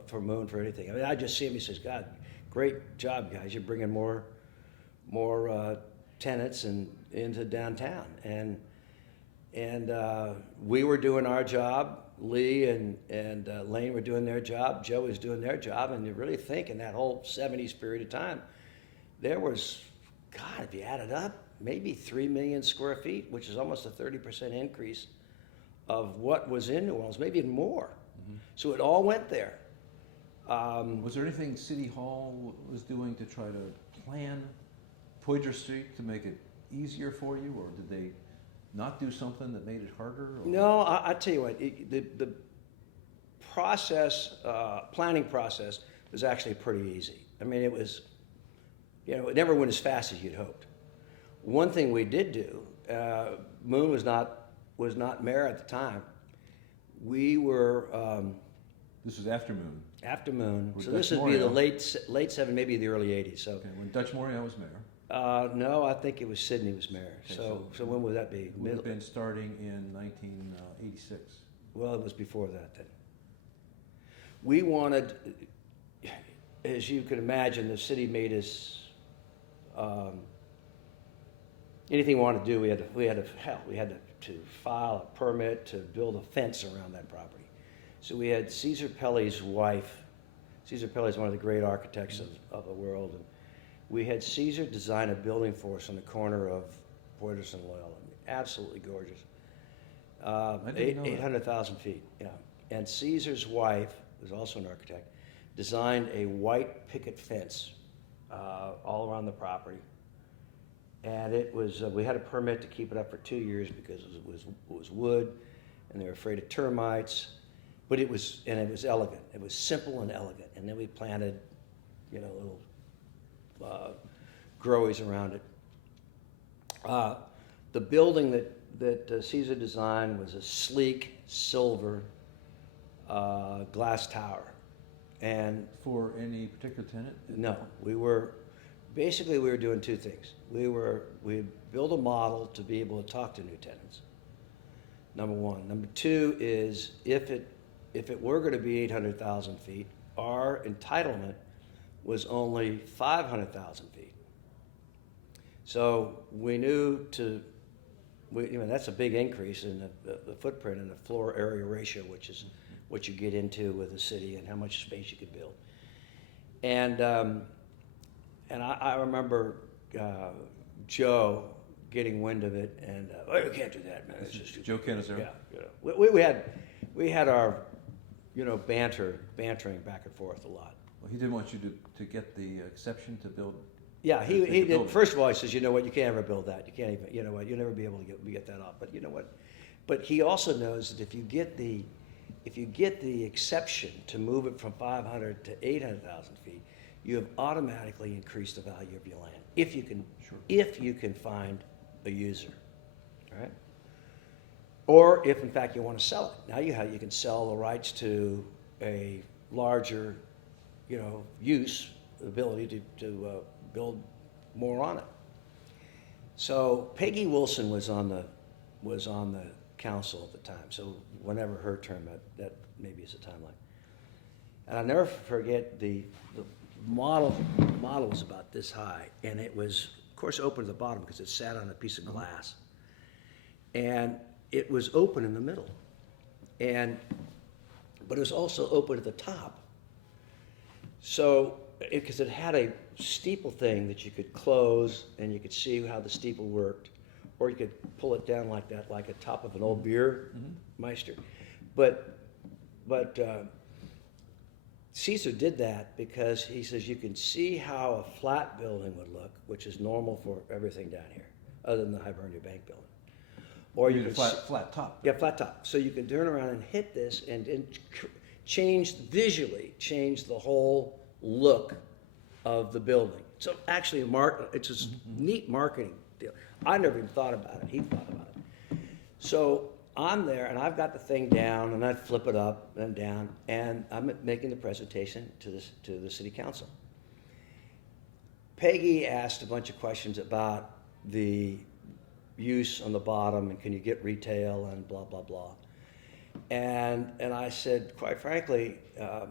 for Moon for anything. I mean, I just see him. He says, "God, great job, guys! You're bringing more tenants into downtown." And we were doing our job. Lee and Lane were doing their job. Joe was doing their job. And you really think in that whole 70s period of time, there was, God, if you add it up, maybe 3 million square feet, which is almost a 30% increase of what was in New Orleans, maybe even more. Mm-hmm. So it all went there. Was there anything City Hall was doing to try to plan Poydras Street to make it easier for you, or did they not do something that made it harder? Or? No, I tell you what, the process, planning process was actually pretty easy. I mean, it was, it never went as fast as you'd hoped. One thing we did do, Moon was not mayor at the time. We were. This was after Moon. After Moon. So Dutch this would Morio. be the late 70s, maybe the early 80s. So. Okay, when Dutch Morio was mayor. No, I think it was Sidney was mayor. Okay, so when would that be? It would have been starting in 1986. Well, it was before that then. We wanted, as you can imagine, the city made us, anything we wanted to do, we had to file a permit to build a fence around that property. So we had Caesar Pelle's wife. Caesar Pelle is one of the great architects of the world. And we had Caesar design a building for us on the corner of Poydras and Loyola. Absolutely gorgeous. 800,000 feet, yeah. And Caesar's wife, who's also an architect, designed a white picket fence all around the property. And it was, we had a permit to keep it up for 2 years because it was wood, and they were afraid of termites. But it was elegant. It was simple and elegant. And then we planted, little growies around it. The building that Caesar designed was a sleek silver glass tower. And for any particular tenant? No, we were doing two things. We built a model to be able to talk to new tenants. Number one. Number two is if it were going to be 800,000 feet, our entitlement was only 500,000 feet. So we knew that's a big increase in the footprint and the floor area ratio, which is what you get into with a city and how much space you could build. And I remember Joe getting wind of it, and oh, you can't do that, man. It's just Joe Canizero? Yeah, you know. We had our, you know, bantering back and forth a lot. Well, he didn't want you to get the exception to build. Yeah, he the did. building. First of all, he says, you know what, you can't ever build that. You can't even, you know what, you'll never be able to get that off. But you know what? But he also knows that if you get the exception to move it from 500 to 800,000 feet, you have automatically increased the value of your land if you can, Sure. if you can find a user, all right? Or if in fact you want to sell it, now you can sell the rights to a larger, you know, use ability to build more on it. So Peggy Wilson was on the council at the time. So whenever her term, that maybe is a timeline. And I'll never forget the model was about this high, and it was, of course, open at the bottom because it sat on a piece of glass. And it was open in the middle, but it was also open at the top. So, because it had a steeple thing that you could close, and you could see how the steeple worked, or you could pull it down like that, like a top of an old beer meister. But Caesar did that because he says you can see how a flat building would look, which is normal for everything down here, other than the Hibernia Bank building. Or you could flat top. Yeah, flat top. So you can turn around and hit this and visually change the whole look of the building. So actually, it's a neat marketing deal. I never even thought about it. He thought about it. So I'm there, and I've got the thing down, and I flip it up and down, and I'm making the presentation to the city council. Peggy asked a bunch of questions about the use on the bottom, and can you get retail, and blah, blah, blah. And I said, quite frankly, I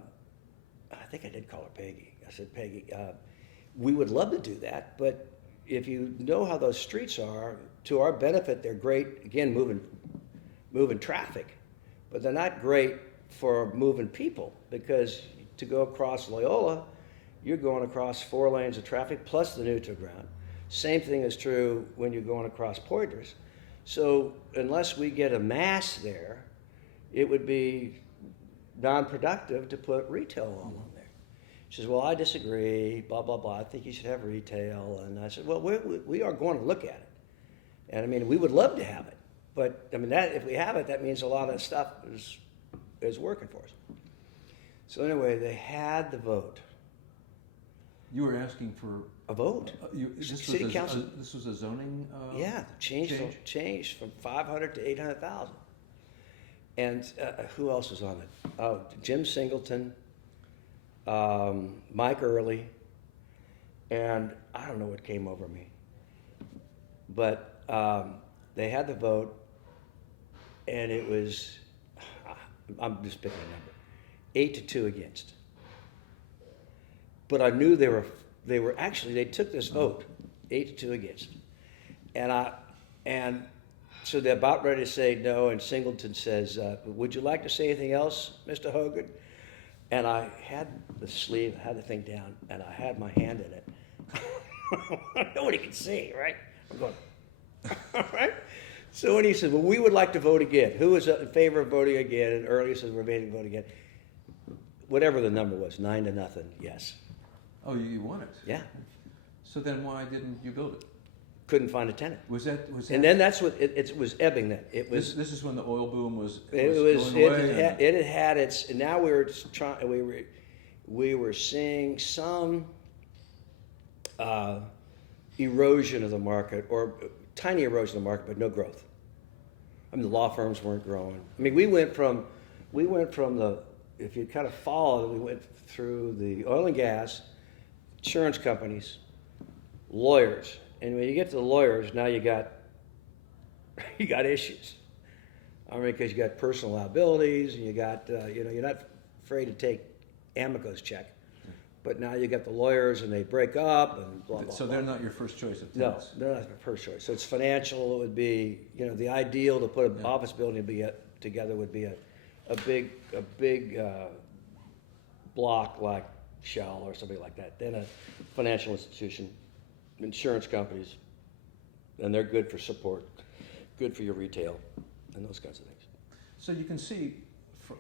think I did call her Peggy. I said, Peggy, we would love to do that, but if you know how those streets are, to our benefit, they're great, again, moving traffic, but they're not great for moving people, because to go across Loyola, you're going across 4 lanes of traffic plus the neutral ground. Same thing is true when you're going across Poydras. So unless we get a mass there, it would be non-productive to put retail along there. She says, well, I disagree, blah, blah, blah. I think you should have retail. And I said, well, we are going to look at it. And I mean, we would love to have it. But I mean, if we have it, that means a lot of stuff is working for us. So anyway, they had the vote. You were asking for a vote. City council. This was a zoning. Yeah, changed from 500 to 800,000. And who else was on it? Oh, Jim Singleton, Mike Early, and I don't know what came over me. But they had the vote, and it was, I'm just picking a number, 8-2 against. But I knew they were actually, they took this vote, 8-2 against. And so they're about ready to say no, and Singleton says, would you like to say anything else, Mr. Hogan? And I had the sleeve, I had the thing down, and I had my hand in it. Nobody can see, right? I'm going, all right? So when he said, well, we would like to vote again. Who is in favor of voting again? And Early says, we're ready to vote again. Whatever the number was, 9-0, yes. Oh, you won it? Yeah. So then why didn't you build it? Couldn't find a tenant. Was that? And then that's what it was ebbing. Then it was. This is when the oil boom was. It had had its. And now we were trying. We were seeing some erosion of the market, or tiny erosion of the market, but no growth. I mean, the law firms weren't growing. I mean, we went from the. If you kind of follow, we went through the oil and gas, insurance companies, lawyers, and when you get to the lawyers, now you got issues. I mean, because you got personal liabilities, and you got you're not afraid to take Amico's check, but now you got the lawyers, and they break up and blah blah. So they're not your first choice of No, tenants. they're not the first choice. So it's financial. It would be the ideal to put an office building together would be a big block like Shell or somebody like that, then a financial institution, insurance companies, and they're good for support, good for your retail, and those kinds of things. So you can see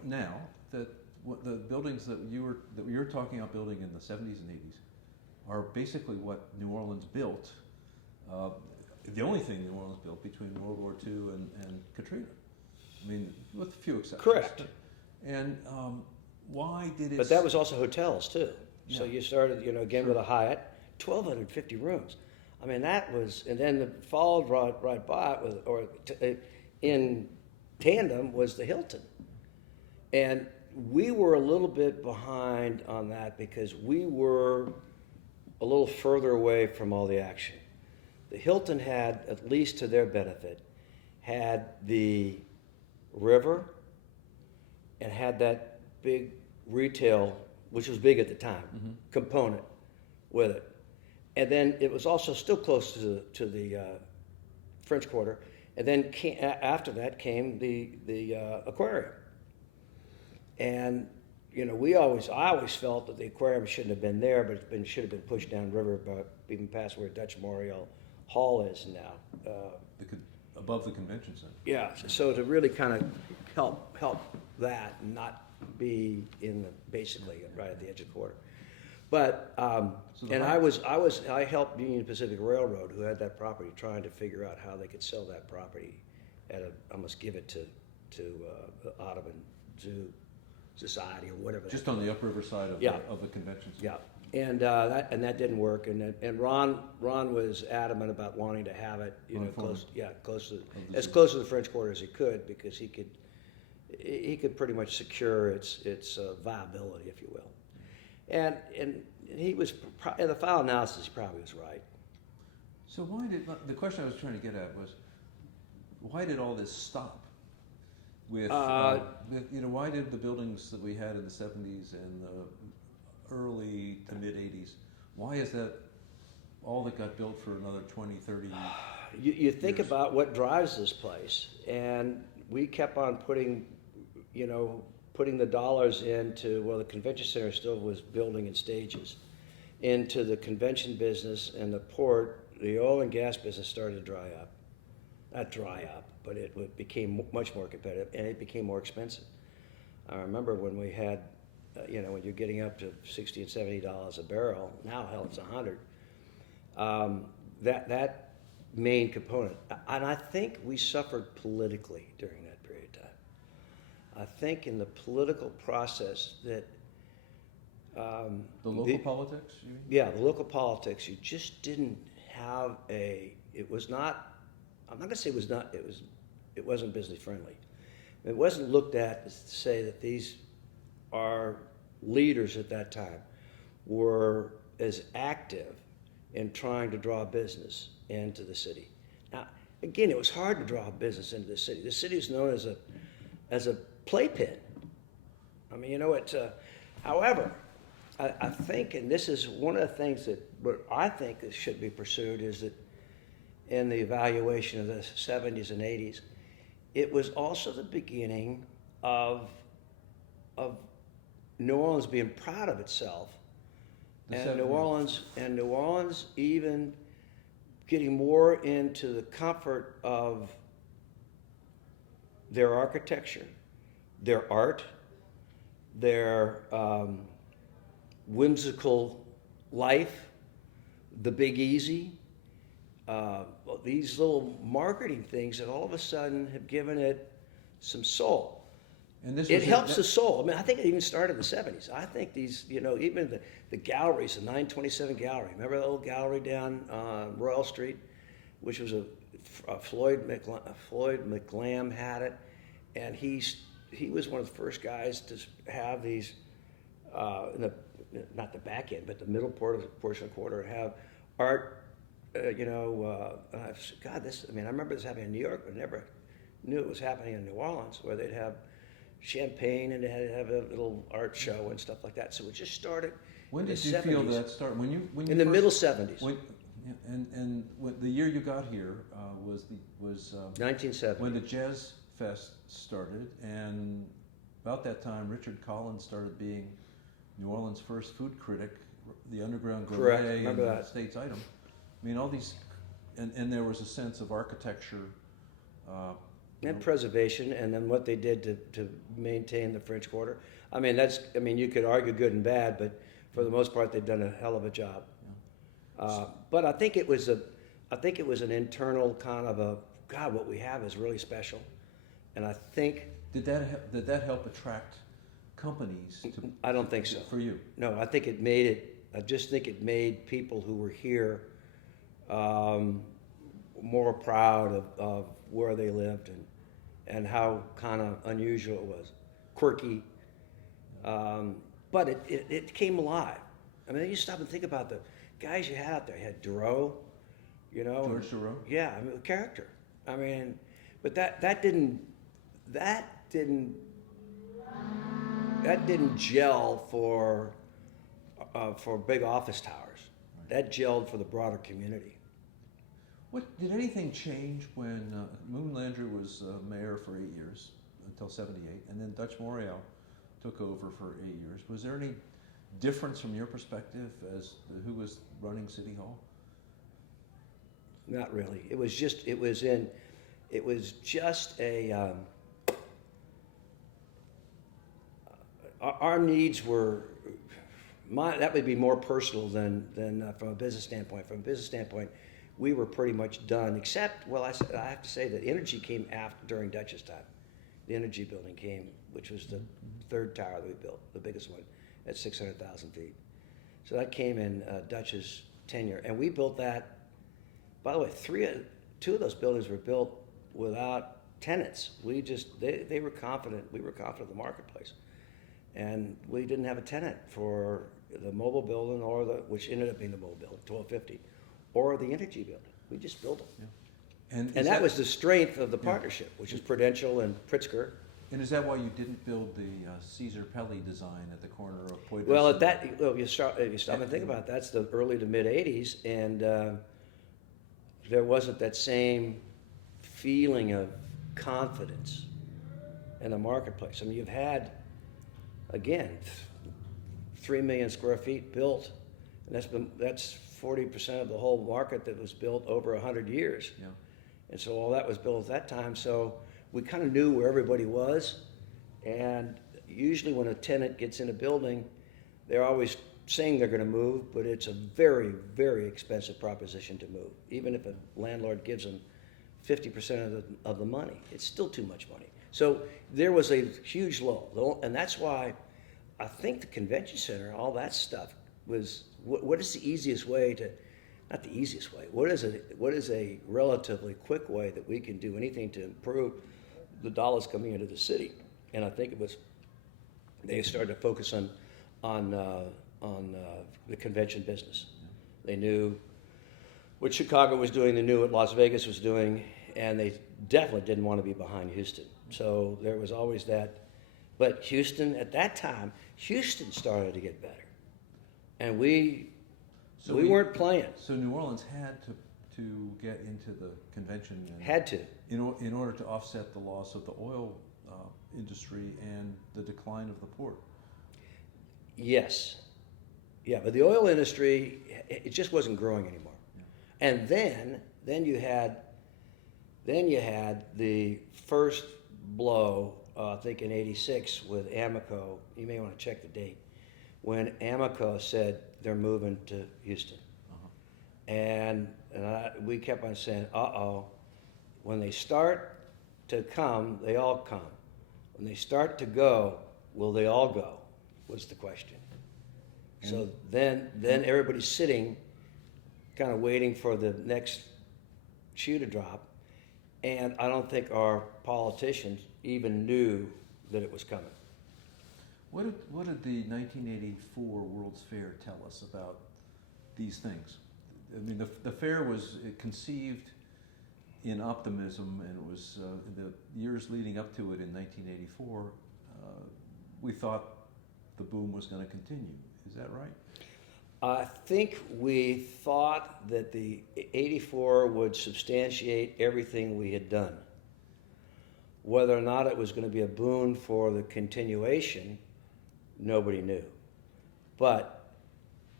now that what the buildings that you're talking about building in the 70s and 80s are basically what New Orleans built. The only thing New Orleans built between World War II and Katrina. I mean, with a few exceptions. Correct. And why did it? But that was also hotels too. So Yeah. you started, again with a Hyatt, 1,250 rooms. I mean, that was, and then the followed right by it in tandem was the Hilton. And we were a little bit behind on that because we were a little further away from all the action. The Hilton had, at least to their benefit, had the river and had that big retail, which was big at the time, component with it. And then it was also still close to the French Quarter. And then after that came the aquarium. And I always felt that the aquarium shouldn't have been there, but it should have been pushed downriver, even past where Dutch Memorial Hall is now. Above the convention center. Yeah, so to really kind of help that and not be basically right at the edge of the quarter. But I helped Union Pacific Railroad, who had that property, trying to figure out how they could sell that property almost give it to the Audubon Zoo Society or whatever. Just on the upriver side of the convention center. Yeah, and that didn't work. And Ron was adamant about wanting to have it, close to the French Quarter as he could, because he could pretty much secure its viability, if you will. And he was in the final analysis, he probably was right. So the question I was trying to get at was, why did all this stop? Why did the buildings that we had in the 70s and the early to mid 80s, why is that all that got built for another 20, 30 You think years? about what drives this place, and we kept on putting the dollars into, the convention center still was building in stages, into the convention business and the port. The oil and gas business started to dry up. Not dry up, but it became much more competitive, and it became more expensive. I remember when we had, when you're getting up to $60 and $70 a barrel, now hell, it's $100. That main component, and I think we suffered politically during that period of time. I think in the political process that the local politics, you mean? Yeah, the local politics, you just didn't have it was not, I'm not going to say it wasn't business friendly. It wasn't looked at to say that these our leaders at that time were as active in trying to draw business into the city. Now, again, it was hard to draw business into the city. The city is known as a playpen. I mean, however, I think, and this is one of the things that I think that should be pursued, is that in the evaluation of the 70s and 80s, it was also the beginning of New Orleans being proud of itself, and New Orleans even getting more into the comfort of their architecture, their art, their whimsical life, the Big Easy, these little marketing things that all of a sudden have given it some soul. And it helps the soul. I mean, I think it even started in the 70s. I think these, even the galleries, the 927 Gallery. Remember that old gallery down Royal Street, which was Floyd McLam had it, and he was one of the first guys to have these, not the back end, but the middle portion of the quarter, have art. I remember this happening in New York, but never knew it was happening in New Orleans, where they'd have champagne and they had to have a little art show and stuff like that. So it just started. When did you feel that start? When you in the middle 70s. And the year you got here was 1970. when the Jazz Fest started, and about that time, Richard Collins started being New Orleans' first food critic, the Underground Correct. Gourmet and Remember that. States Item. I mean, all these, and there was a sense of architecture. And preservation, and then what they did to maintain the French Quarter. I mean, you could argue good and bad, but for the most part, they've done a hell of a job. But I think it was an internal kind of a, God, what we have is really special. And I think. Did that help attract companies? I don't think so. For you? No, I just think it made people who were here more proud of where they lived and how kind of unusual it was, quirky. But it came alive. I mean, you stop and think about the guys you had out there. You had Dureau, George Dureau? Yeah, I mean, character. I mean, but that didn't gel for big office towers. That gelled for the broader community. Did anything change when Moon Landry was mayor for 8 years, until 78, and then Dutch Morial took over for 8 years? Was there any difference from your perspective as who was running City Hall? Not really. It was just a. Our needs were. That would be more personal than from a business standpoint. From a business standpoint, we were pretty much done. Except, well, I have to say that energy came during Dutch's time. The energy building came, which was the third tower that we built, the biggest one, at 600,000 feet. So that came in Dutch's tenure, and we built that. By the way, two of those buildings were built without tenants. They were confident. We were confident of the marketplace, and we didn't have a tenant for the mobile building which ended up being the mobile building, 1250, or the energy building. We just built them. Yeah. And that was the strength of the partnership, which is Prudential and Pritzker. And is that why you didn't build the Caesar Pelli design at the corner of Poydras? Well, you stop and think about it, that's the early to mid '80s, and there wasn't that same feeling of confidence in the marketplace. I mean, you've had, again, 3 million square feet built, and that's 40% of the whole market that was built over 100 years. Yeah. And so all that was built at that time. So we kind of knew where everybody was. And usually when a tenant gets in a building, they're always saying they're going to move, but it's a very, very expensive proposition to move. Even if a landlord gives them 50% of the money, it's still too much money. So there was a huge lull. And that's why I think the convention center, all that stuff, was what is the easiest way to, not the easiest way, what is a relatively quick way that we can do anything to improve the dollars coming into the city? And I think they started to focus on the convention business. They knew what Chicago was doing, they knew what Las Vegas was doing, and they definitely didn't want to be behind Houston. So there was always that. But Houston, at that time, Houston started to get better. And we weren't playing. So New Orleans had to get into the convention. Had to. In order to offset the loss of the oil industry and the decline of the port. Yes. Yeah, but the oil industry, it just wasn't growing anymore. Yeah. And then you had the first blow, I think in '86 with Amoco. You may want to check the date. When Amoco said they're moving to Houston. Uh-huh. And we kept on saying, when they start to come, they all come. When they start to go, will they all go, was the question. And so then everybody's sitting, kind of waiting for the next shoe to drop. And I don't think our politicians even knew that it was coming. What did the 1984 World's Fair tell us about these things? I mean, the fair was conceived in optimism, and it was the years leading up to it in 1984. We thought the boom was going to continue. Is that right? I think we thought that the '84 would substantiate everything we had done. Whether or not it was going to be a boon for the continuation, nobody knew. But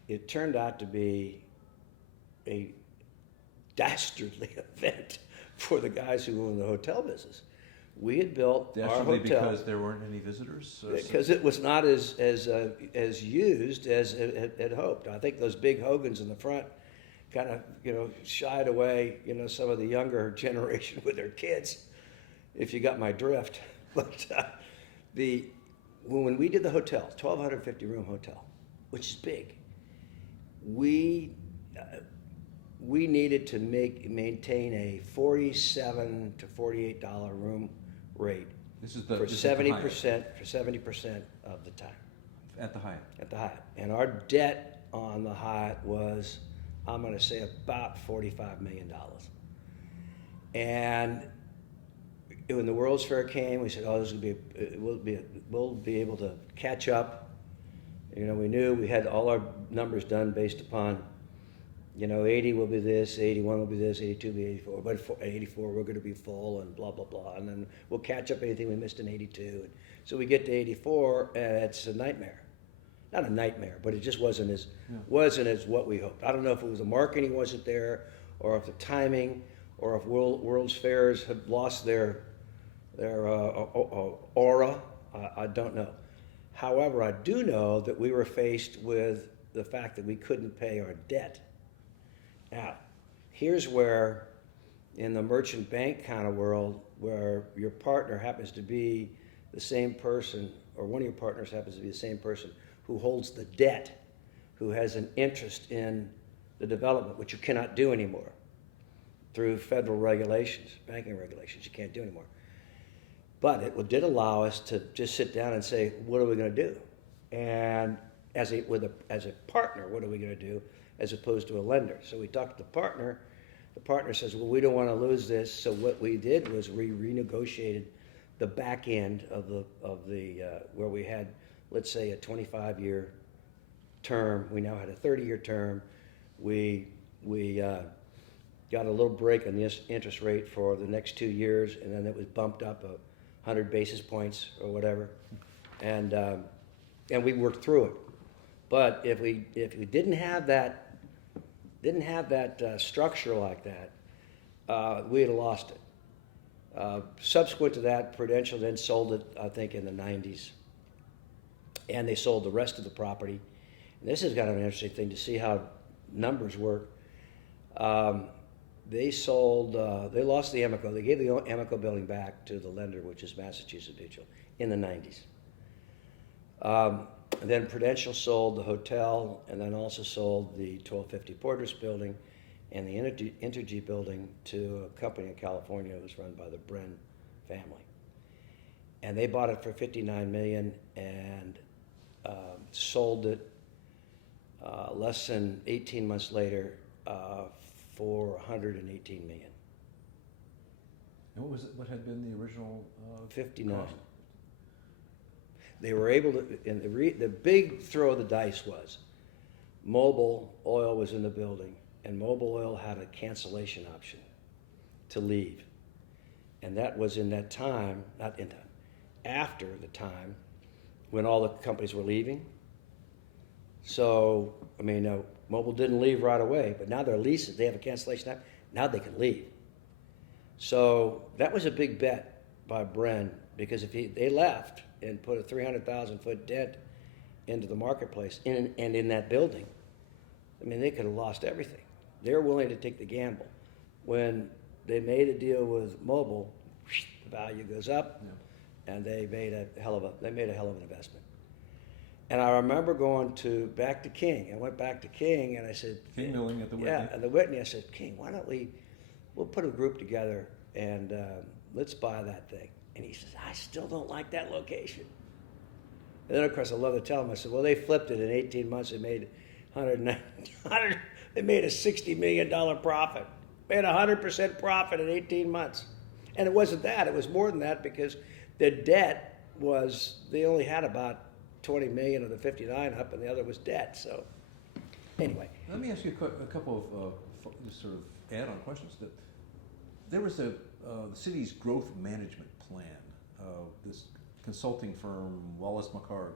it turned out to be a dastardly event for the guys who owned the hotel business. We had built our Dastardly hotel because there weren't any visitors? because it was not as used as it had hoped. I think those big Hogans in the front kind of shied away some of the younger generation with their kids, if you got my drift. But when we did the hotel, 1,250 room hotel, which is big, we needed to maintain a $47 to $48 room rate This is for 70% of the time at the Hyatt. at the Hyatt. And our debt on the Hyatt was, I'm going to say, about $45 million. And when the World's Fair came, we said, "Oh, this will be we'll be able to catch up." We knew we had all our numbers done based upon, 80 will be this, 81 will be this, 82 will be 84, but 84 we're going to be full and blah blah blah, and then we'll catch up anything we missed in 82. And so we get to 84, and it's a nightmare. Not a nightmare, but it just wasn't as what we hoped. I don't know if it was the marketing wasn't there, or if the timing, or if World's Fairs had lost their aura. I don't know. However, I do know that we were faced with the fact that we couldn't pay our debt. Now, here's where, in the merchant bank kind of world, where your partner happens to be the same person, or one of your partners happens to be the same person who holds the debt, who has an interest in the development, which you cannot do anymore through federal regulations, banking regulations, you can't do anymore. But it did allow us to just sit down and say, what are we going to do? And as a partner, what are we going to do, as opposed to a lender? So we talked to the partner. The partner says, well, we don't want to lose this. So what we did was we renegotiated the back end of the where we had, let's say, a 25-year term. We now had a 30-year term. We got a little break on the interest rate for the next 2 years, and then it was bumped up 100 basis points or whatever, and we worked through it. But if we didn't have that structure like that, we had lost it. Subsequent to that, Prudential then sold it, I think, in the 90s, and they sold the rest of the property. And this is kind of an interesting thing to see how numbers work. They lost the Amoco. They gave the Amoco building back to the lender, which is Massachusetts Mutual, in the 90s. Then Prudential sold the hotel, and then also sold the 1250 Porter's building and the Entergy building to a company in California that was run by the Bren family. And they bought it for $59 million and sold it less than 18 months later for $118 million. And what had been the original 59. cost? They were able to, and the big throw of the dice was Mobil Oil was in the building, and Mobil Oil had a cancellation option to leave. And that was in that time, not in time, after the time when all the companies were leaving. So, Mobil didn't leave right away, but now their leases, they have a cancellation option, now they can leave. So that was a big bet by Bren, because if they left and put a 300,000-foot dent into the marketplace and in that building, they could have lost everything. They're willing to take the gamble. When they made a deal with Mobil, the value goes up, and they made a hell of an investment. And I remember going back to King. I went back to King, and I said, King Milling at the Whitney. Yeah, at the Whitney. I said, King, why don't we'll put a group together and let's buy that thing. And he says, I still don't like that location. And then, of course, I love to tell him. I said, well, they flipped it in 18 months. They made they made a $60 million profit. Made 100% profit in 18 months. And it wasn't that. It was more than that, because the debt was, they only had about 20 million of the 59 up, and the other was debt. So anyway. Let me ask you a couple of just sort of add-on questions. There was the city's growth management plan. This consulting firm, Wallace McHarg,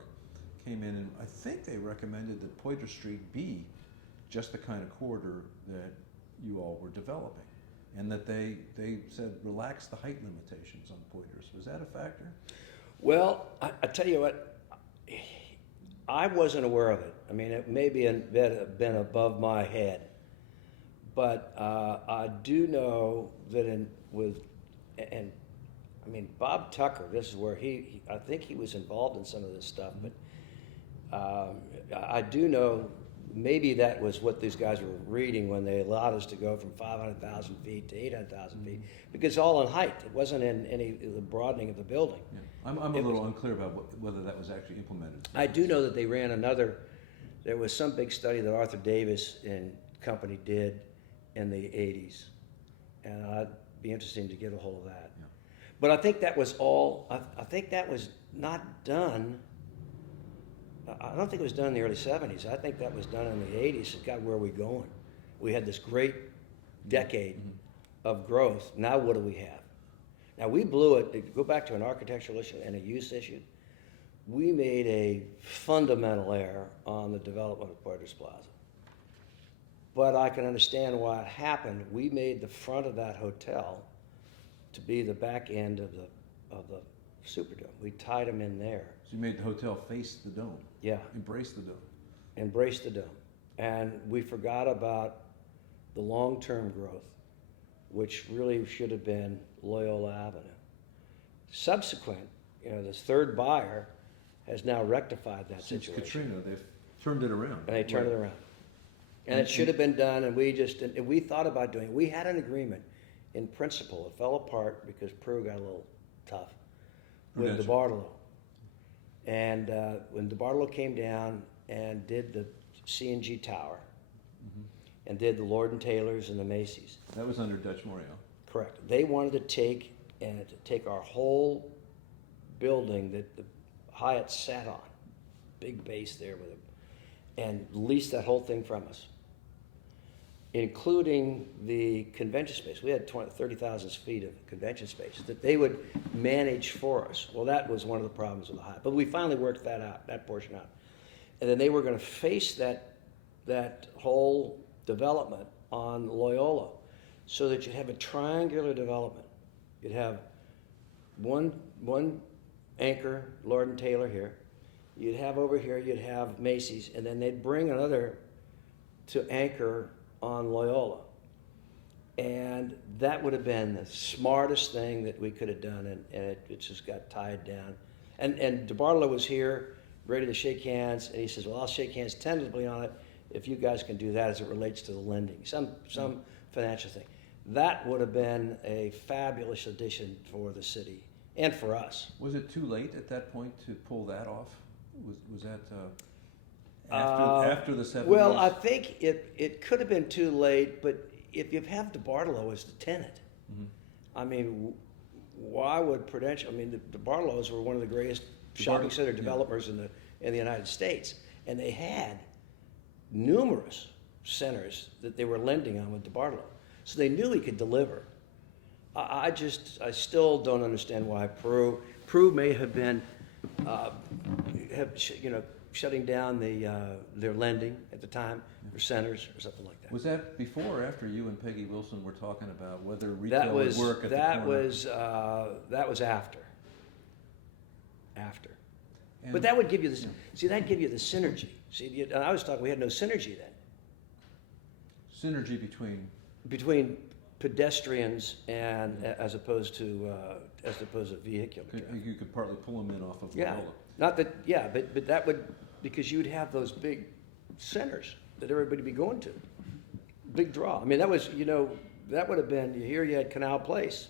came in and I think they recommended that Poydras Street be just the kind of corridor that you all were developing. And that they said relax the height limitations on Poydras. Was that a factor? Well, I tell you what, I wasn't aware of it. I mean, it may be been above my head, but I do know that I mean, Bob Tucker. This is where I think he was involved in some of this stuff, but I do know maybe that was what these guys were reading when they allowed us to go from 500,000 feet to 800,000 feet, because all in height. It wasn't in any the broadening of the building. Yeah. I'm a little unclear about whether that was actually implemented. I do know that they ran there was some big study that Arthur Davis and company did in the 80s, and I'd be interested to get a hold of that. Yeah. But I think that was all, I think that was not done, I don't think it was done in the early 70s. I think that was done in the 80s. God, where are we going? We had this great decade of growth. Now what do we have? Now we blew it. To go back to an architectural issue and a use issue, we made a fundamental error on the development of Poydras Plaza. But I can understand why it happened. We made the front of that hotel to be the back end of the Superdome. We tied them in there. So you made the hotel face the dome. Yeah. Embrace the dome. Embrace the dome. And we forgot about the long-term growth, which really should have been Loyola Avenue. Subsequent, this third buyer has now rectified that Since situation. Katrina, they've turned it around. And they turned it around. And it should have been done, and we thought about doing it. We had an agreement in principle. It fell apart because Prue got a little tough with DeBartolo. And when DeBartolo came down and did the C&G Tower, and did the Lord and Taylor's and the Macy's. That was under Dutch Morial. Correct. They wanted to take our whole building that the Hyatt sat on, big base there with it, and lease that whole thing from us, including the convention space. We had 30,000 feet of convention space that they would manage for us. Well, that was one of the problems with the Hyatt. But we finally worked that portion out. And then they were going to face that whole development on Loyola so that you'd have a triangular development. You'd have one anchor, Lord and Taylor here. You'd have over here, you'd have Macy's, and then they'd bring another to anchor on Loyola. And that would have been the smartest thing that we could have done, and it just got tied down. And DeBartolo was here, ready to shake hands, and he says, well, I'll shake hands tentatively on it if you guys can do that as it relates to the lending, some financial thing. That would have been a fabulous addition for the city and for us. Was it too late at that point to pull that off? Was that after the 70s? Well, I think it could have been too late, but if you have DeBartolo as the tenant, I mean, why would Prudential? I mean, the DeBartolos were one of the greatest shopping center developers in the United States, and they had numerous centers that they were lending on with DeBartolo, so they knew he could deliver. I still don't understand why Prue may have been, shutting down their lending at the time for centers or something like that. Was that before or after you and Peggy Wilson were talking about whether retail would work at the corner? That was after. But that would give you the that'd give you the synergy. See, and I was talking, we had no synergy then. Synergy between pedestrians and as opposed to vehicular traffic. You could partly pull them in off of Yeah, Loyola. not that. Yeah, but that would, because you'd have those big centers that everybody would be going to. Big draw. I mean, that was that would have been. Here you had Canal Place,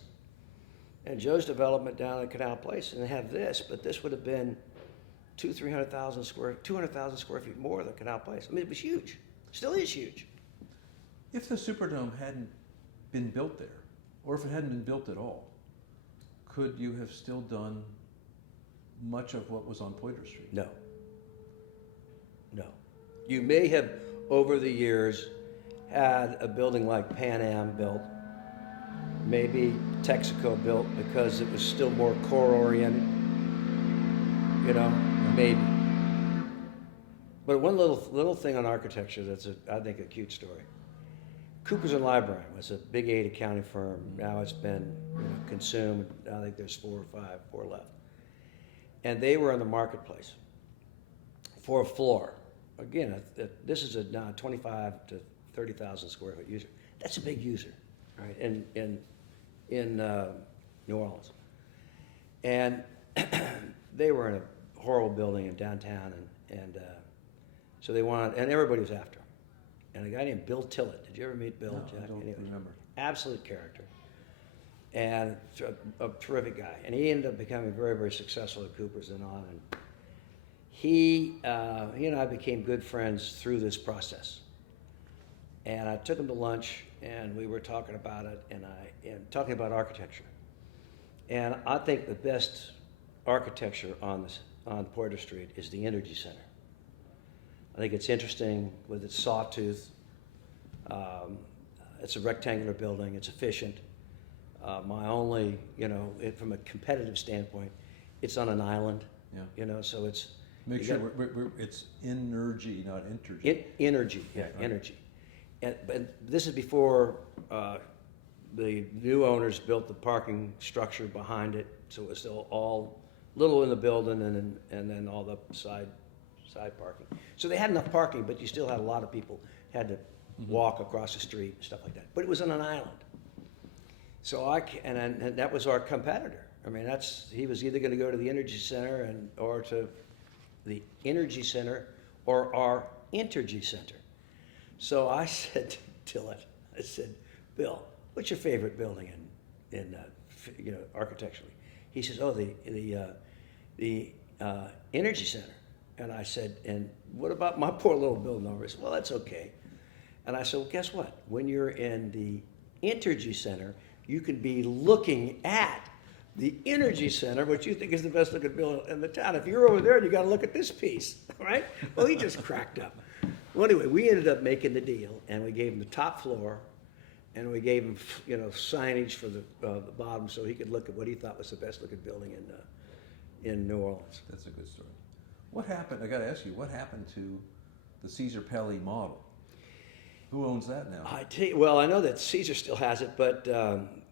and Joe's development down at Canal Place, and they have this, but this would have been 200,000 square feet more than Canal Place. I mean, it was huge. Still is huge. If the Superdome hadn't been built there, or if it hadn't been built at all, could you have still done much of what was on Poydras Street? No. You may have, over the years, had a building like Pan Am built, maybe Texaco built because it was still more core oriented. You know, maybe. But one little thing on architecture that's I think a cute story. Coopers and Lybrand was a big 8 accounting firm. Now it's been consumed. I think there's 4 left. And they were in the marketplace for a floor. Again, this is a 25 to 30,000 square foot user. That's a big user, right? In New Orleans, and they were in a horrible building in downtown, and so they wanted, and everybody was after him. And a guy named Bill Tillett. Did you ever meet Bill? No, Jack? I don't remember. Absolute character, and a terrific guy. And he ended up becoming very, very successful at Coopers and on. And he and I became good friends through this process. And I took him to lunch, and we were talking about it, and talking about architecture. And I think the best architecture on Porter Street is the Energy Center. I think it's interesting with its sawtooth. It's a rectangular building. It's efficient. My only, from a competitive standpoint, it's on an island. Yeah. So it's Make sure it's energy, not intergy. Energy, yeah, right. Energy. But this is before the new owners built the parking structure behind it, so it was still all little in the building and then all the side parking. So they had enough parking, but you still had a lot of people had to walk across the street and stuff like that. But it was on an island. So and that was our competitor. I mean, he was either going to go to the Energy Center or to the Energy Center or our Intergy Center. So I said to Tillett, I said, Bill, what's your favorite building in architecturally? He says, oh, the Energy Center. And I said, and what about my poor little building over? He said, well, that's okay. And I said, well, guess what? When you're in the Intergy Center, you can be looking at the Energy Center, which you think is the best looking building in the town. If you're over there, you got to look at this piece, right? Well, he just cracked up. Well, anyway, we ended up making the deal, and we gave him the top floor, and we gave him, signage for the bottom, so he could look at what he thought was the best looking building in New Orleans. That's a good story. What happened? I got to ask you, what happened to the Caesar Pelli model? Who owns that now? I know that Caesar still has it, but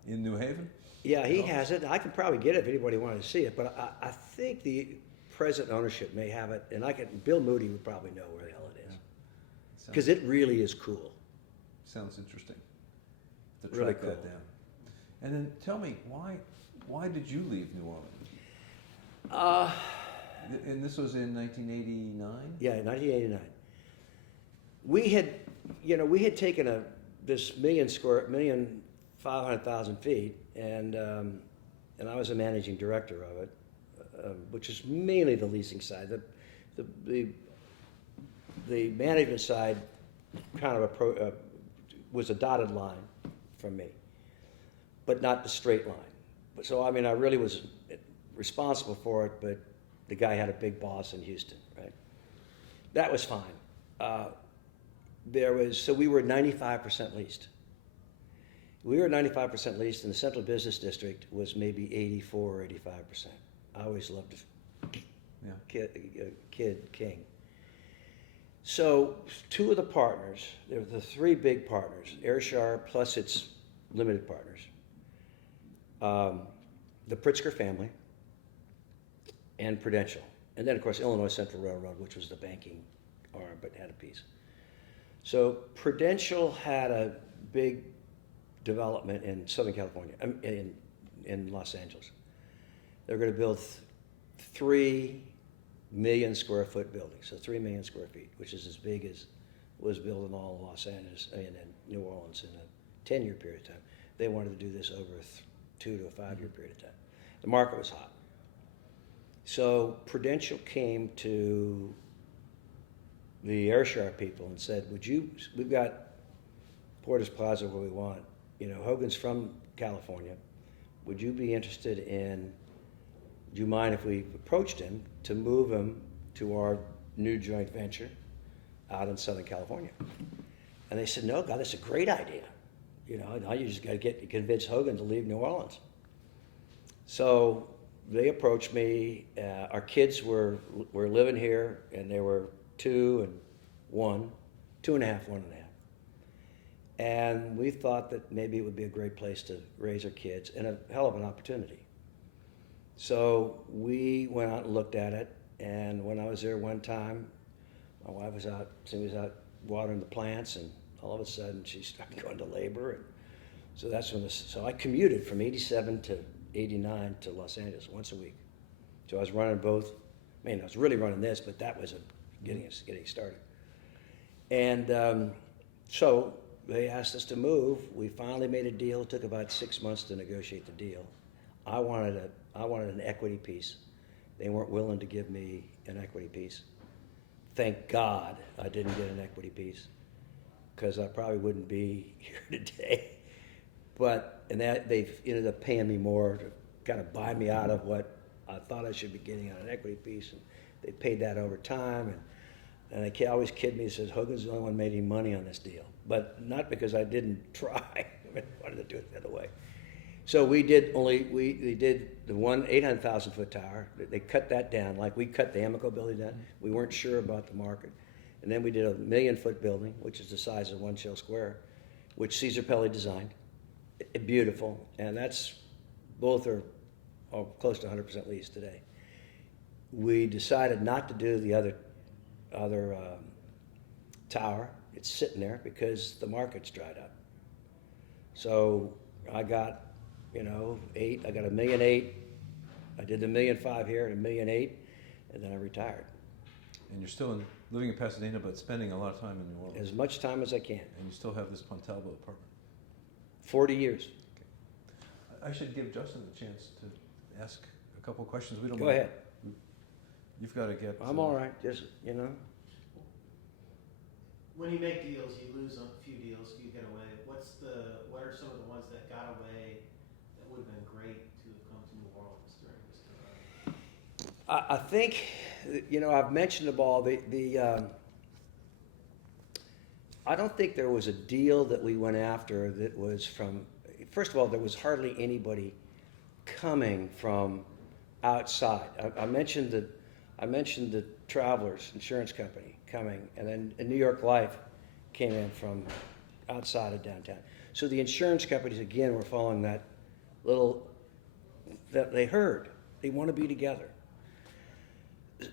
in New Haven? Yeah, he has it. I can probably get it if anybody wanted to see it, but I think the present ownership may have it, and Bill Moody would probably know where the hell it is, because it really is cool. Sounds interesting. To track really cool. that down. And then tell me, why did you leave New Orleans? And this was in 1989? Yeah, 1989. We had taken this 1,500,000 feet, and I was a managing director of it, which is mainly the leasing side. The management side kind of was a dotted line from me, but not the straight line. So I really was responsible for it, but the guy had a big boss in Houston, right? That was fine. So we were 95% leased. We were 95% leased, and the Central Business District was maybe 84 or 85%. I always loved Kid King. So 2 of the partners, there were the 3 big partners, Ayrshire plus its limited partners, the Pritzker family, and Prudential. And then, of course, Illinois Central Railroad, which was the banking arm, but had a piece. So Prudential had a big development in Southern California, in Los Angeles. They're going to build 3 million square foot buildings, so 3 million square feet, which is as big as was built in all of Los Angeles and in New Orleans in a 10-year period of time. They wanted to do this over a 2 to a 5-year period of time. The market was hot. So Prudential came to the Ayrshire people and said, we've got Porter's Plaza where we want, Hogan's from California. Would you be interested do you mind if we approached him to move him to our new joint venture out in Southern California? And they said, no, God, that's a great idea. you know, now you just got to convince Hogan to leave New Orleans. So they approached me. Our kids were living here, and they were 2 and 1, 2 and a half, 1 and a half. And we thought that maybe it would be a great place to raise our kids and a hell of an opportunity. So we went out and looked at it. And when I was there one time, my wife was out, Cindy was out watering the plants, and all of a sudden she started going to labor. And so that's when so I commuted from 87 to 89 to Los Angeles once a week. So I was running both. I mean, I was really running this, but that was getting started. And so they asked us to move. We finally made a deal. It took about 6 months to negotiate the deal. I wanted an equity piece. They weren't willing to give me an equity piece. Thank God I didn't get an equity piece, because I probably wouldn't be here today. And that they ended up paying me more to kind of buy me out of what I thought I should be getting on an equity piece, and they paid that over time. And they always kid me and says, Hogan's the only one making money on this deal, but not because I didn't try. I wanted to do it the other way. So we did the one 800,000 foot tower. They cut that down, like we cut the Amoco building down. We weren't sure about the market. And then we did a 1 million foot building, which is the size of One Shell Square, which Caesar Pelli designed. Beautiful. And both are close to 100% leased today. We decided not to do the other tower. It's sitting there because the market's dried up. So I got, I got $1.8 million. I did the $1.5 million here and $1.8 million, and then I retired. And you're still living in Pasadena, but spending a lot of time in New Orleans. As much time as I can. And you still have this Pontalba apartment. 40 years. Okay. I should give Justin a chance to ask a couple of questions. We don't Go mind. ahead. You've got to get. I'm all right. Just, When you make deals, you lose a few deals, you get away. What are some of the ones that got away that would have been great to have come to New Orleans during this time? I think, I've mentioned them all. I don't think there was a deal that we went after that was first of all, there was hardly anybody coming from outside. I mentioned the Travelers Insurance Company coming, and then New York Life came in from outside of downtown. So the insurance companies, again, were following that they heard. They want to be together.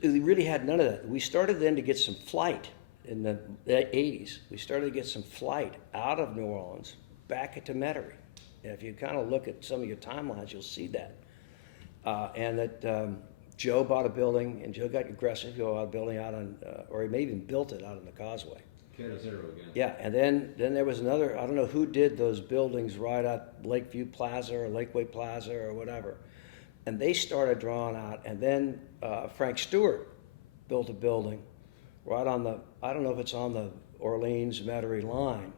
We really had none of that. We started then to get some flight in the 80s. We started to get some flight out of New Orleans back into Metairie. And if you kind of look at some of your timelines, you'll see that. And that Joe bought a building, and Joe got aggressive. He bought a building out on, or he may even built it out on the Causeway. Zero again. Yeah, and then there was another, I don't know who did those buildings right at Lakeview Plaza or Lakeway Plaza or whatever. And they started drawing out, and then Frank Stewart built a building right on I don't know if it's on the Orleans-Metairie line.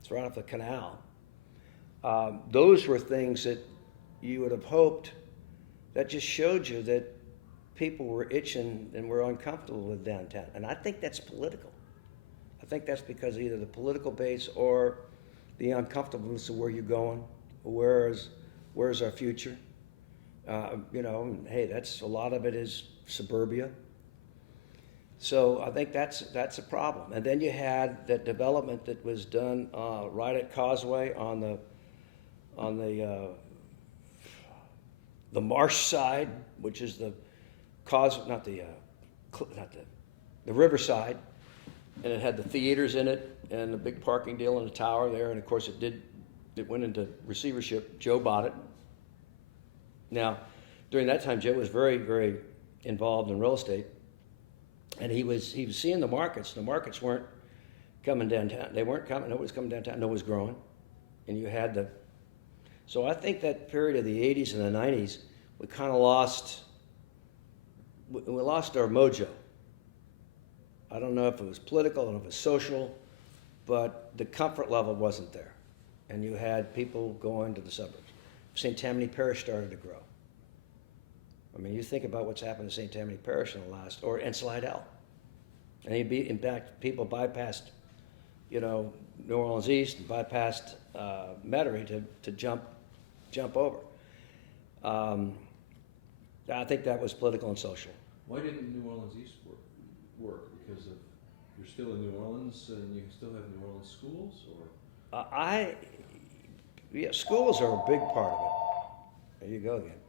It's right off the canal. Those were things that you would have hoped, that just showed you that people were itching and were uncomfortable with downtown. And I think that's political. I think that's because of either the political base or the uncomfortableness of where you're going. Where's our future? Hey, a lot of it is suburbia. So I think that's a problem. And then you had that development that was done right at Causeway on the marsh side, which is the the riverside, and it had the theaters in it and the big parking deal in the tower there. And of course, it went into receivership. Joe bought it. Now, during that time, Joe was very, very involved in real estate, and he was seeing the markets. The markets weren't coming downtown. They weren't coming. Nobody was coming downtown. Nobody was growing, and you had So I think that period of the 80s and the 90s, we kind of lost our mojo. I don't know if it was political, I don't know if it was social, but the comfort level wasn't there. And you had people going to the suburbs. St. Tammany Parish started to grow. I mean, you think about what's happened to St. Tammany Parish in the last, and Slidell. And in fact, people bypassed, New Orleans East and bypassed Metairie to jump over. I think that was political and social. Why didn't New Orleans East work? Because of, you're still in New Orleans and you still have New Orleans schools, or? Yeah, schools are a big part of it. There you go again.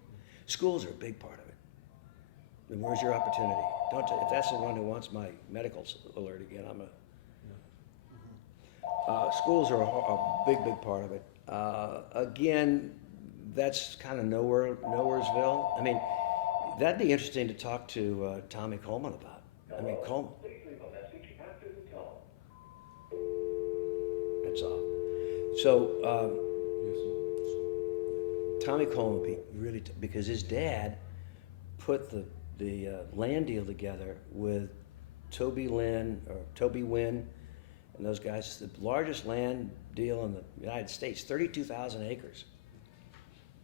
Schools are a big part of it. Then where's your opportunity? If that's the one who wants my medical alert again, I'm a. Schools are a big part of it. Again, that's kind of nowheresville. I mean, that'd be interesting to talk to Tommy Coleman about. I mean, Coleman. That's off. So, Tommy Coleman would be really, because his dad put the land deal together with Toby Wynn, and those guys, the largest land deal in the United States, 32,000 acres.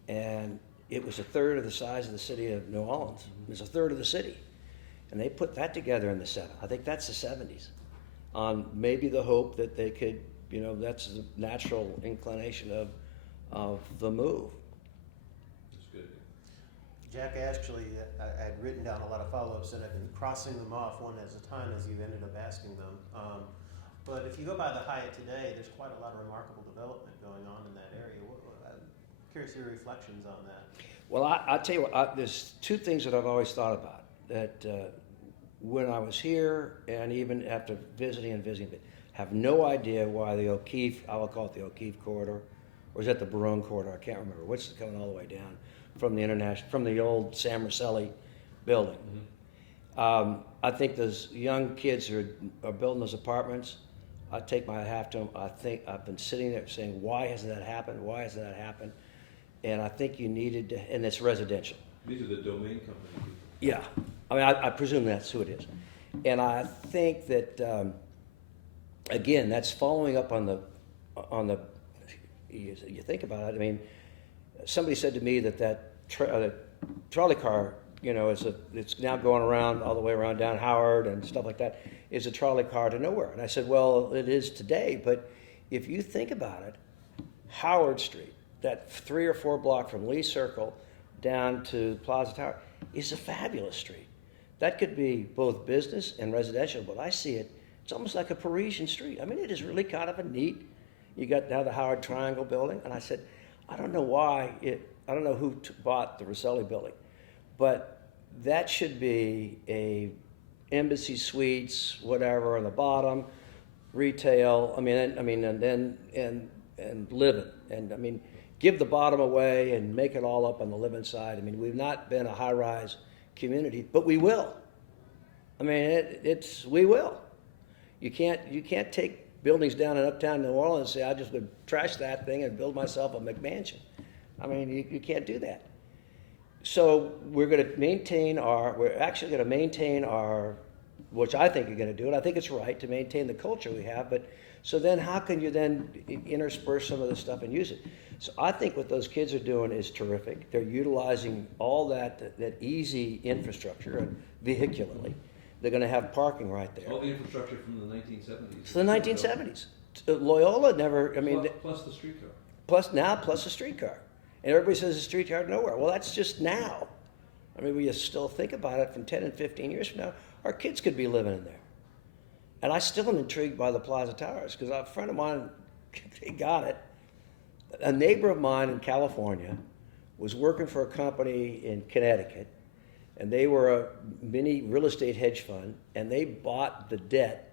And it was a third of the size of the city of New Orleans. It was a third of the city. And they put that together in the 70s. I think that's the 70s. On maybe the hope that they could, that's the natural inclination of the move. That's good. Jack, actually, I had written down a lot of follow-ups and I've been crossing them off one at a time as you ended up asking them. But if you go by the Hyatt today, there's quite a lot of remarkable development going on in that area. I'm curious your reflections on that. Well, I'll tell you what, there's two things that I've always thought about. That when I was here and even after visiting, have no idea why the O'Keefe, I will call it the O'Keefe corridor, or is that the Barone corridor? I can't remember. Which is coming all the way down from the old Sam Rosselli building. Mm-hmm. I think those young kids who are building those apartments, I take my hat to them. I think I've been sitting there saying, why hasn't that happened? Why hasn't that happened? And I think you needed to, and it's residential. These are the domain company people. Yeah. I mean, I presume that's who it is. And I think that, again, that's following up on the, you think about it. I mean, somebody said to me that trolley car, it's now going around all the way around down Howard and stuff like that, is a trolley car to nowhere. And I said, well, it is today, but if you think about it, Howard Street, that 3 or 4 block from Lee Circle down to Plaza Tower, is a fabulous street. That could be both business and residential, but I see it, it's almost like a Parisian street. I mean, it is really kind of a neat, you got now the Howard Triangle building, and I said, I don't know who bought the Rosselli building, but that should be a Embassy Suites, whatever, on the bottom, retail, and living. And I mean, give the bottom away and make it all up on the living side. I mean, we've not been a high-rise community, but we will. I mean, we will. You can't take buildings down in uptown New Orleans and say, I just would trash that thing and build myself a McMansion. I mean, you can't do that. So we're actually going to maintain our, which I think you're going to do, and I think it's right to maintain the culture we have, but so then how can you then intersperse some of the stuff and use it? So I think what those kids are doing is terrific. They're utilizing all that easy infrastructure and vehicularly. They're going to have parking right there. All the infrastructure from the 1970s. It's the 1970s. Loyola never, Plus the streetcar. Plus the streetcar. And everybody says the streetcar nowhere. Well, that's just now. I mean, we still think about it from 10 and 15 years from now, our kids could be living in there. And I still am intrigued by the Plaza Towers because a friend of mine, they got it. A neighbor of mine in California was working for a company in Connecticut, and they were a mini real estate hedge fund, and they bought the debt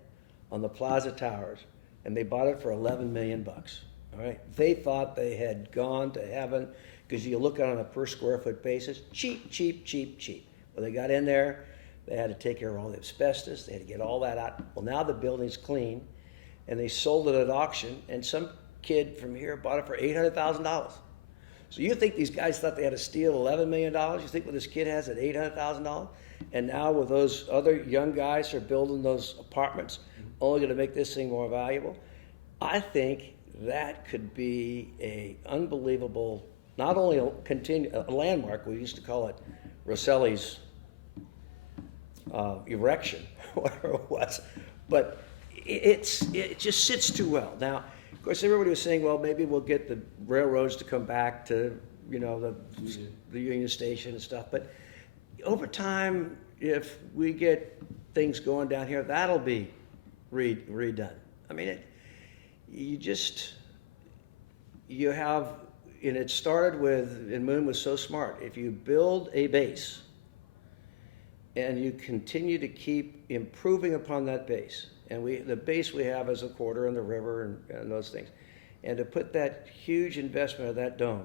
on the Plaza Towers, and they bought it for $11 million. All right, they thought they had gone to heaven because you look at it on a per square foot basis, cheap. Well, they got in there, they had to take care of all the asbestos, they had to get all that out. Well, now the building's clean, and they sold it at auction, and some kid from here bought it for $800,000. So you think these guys thought they had to steal $11 million? You think what this kid has at $800,000? And now with those other young guys who are building those apartments, only going to make this thing more valuable? I think that could be a unbelievable, not only a landmark, we used to call it Rosselli's erection, whatever it was, but it just sits too well. Now, of course, everybody was saying, well, maybe we'll get the railroads to come back to, you know, the Union Station and stuff. But over time, if we get things going down here, that'll be redone. I mean, you have, and it started with, and Moon was so smart, if you build a base and you continue to keep improving upon that base, and the base we have is a quarter in the river and those things, and to put that huge investment of that dome,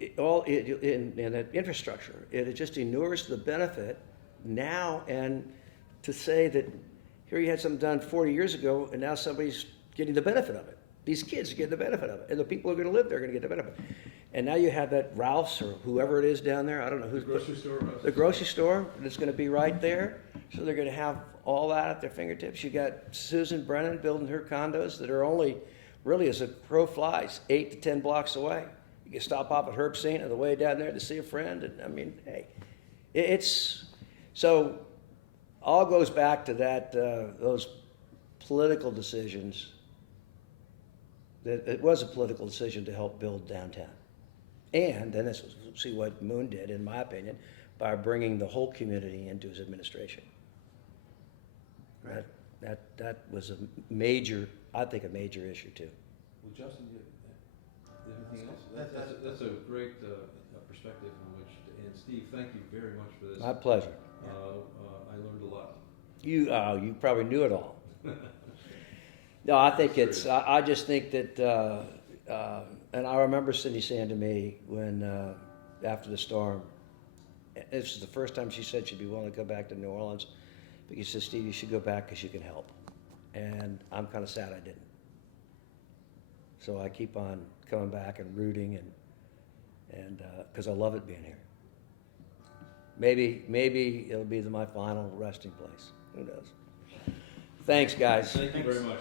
in that infrastructure, it just inures the benefit now, and to say that here you had something done 40 years ago, and now somebody's getting the benefit of it. These kids are getting the benefit of it, and the people who are going to live there are going to get the benefit. And now you have that Ralph's or whoever it is down there. I don't know who's the grocery store. The grocery store that's going to be right there, so they're going to have all that at their fingertips. You got Susan Brennan building her condos that are only, really, as a crow flies, 8 to 10 blocks away. You can stop off at Herb Saint on the way down there to see a friend. And I mean, hey, it's so. All goes back to that those political decisions. That it was a political decision to help build downtown, and then let's see what Moon did, in my opinion, by bringing the whole community into his administration. Right. That was a major, I think, a major issue too. Well, Justin, anything else? That's a great perspective in which, and Steve, thank you very much for this. My pleasure. I learned a lot. You probably knew it all. No, I think it's. I just think that, and I remember Cindy saying to me when after the storm, this is the first time she said she'd be willing to go back to New Orleans, but she said, "Steve, you should go back because you can help," and I'm kind of sad I didn't. So I keep on coming back and rooting and because I love it being here. Maybe it'll be my final resting place. Who knows? Thanks, guys. Thank you very much.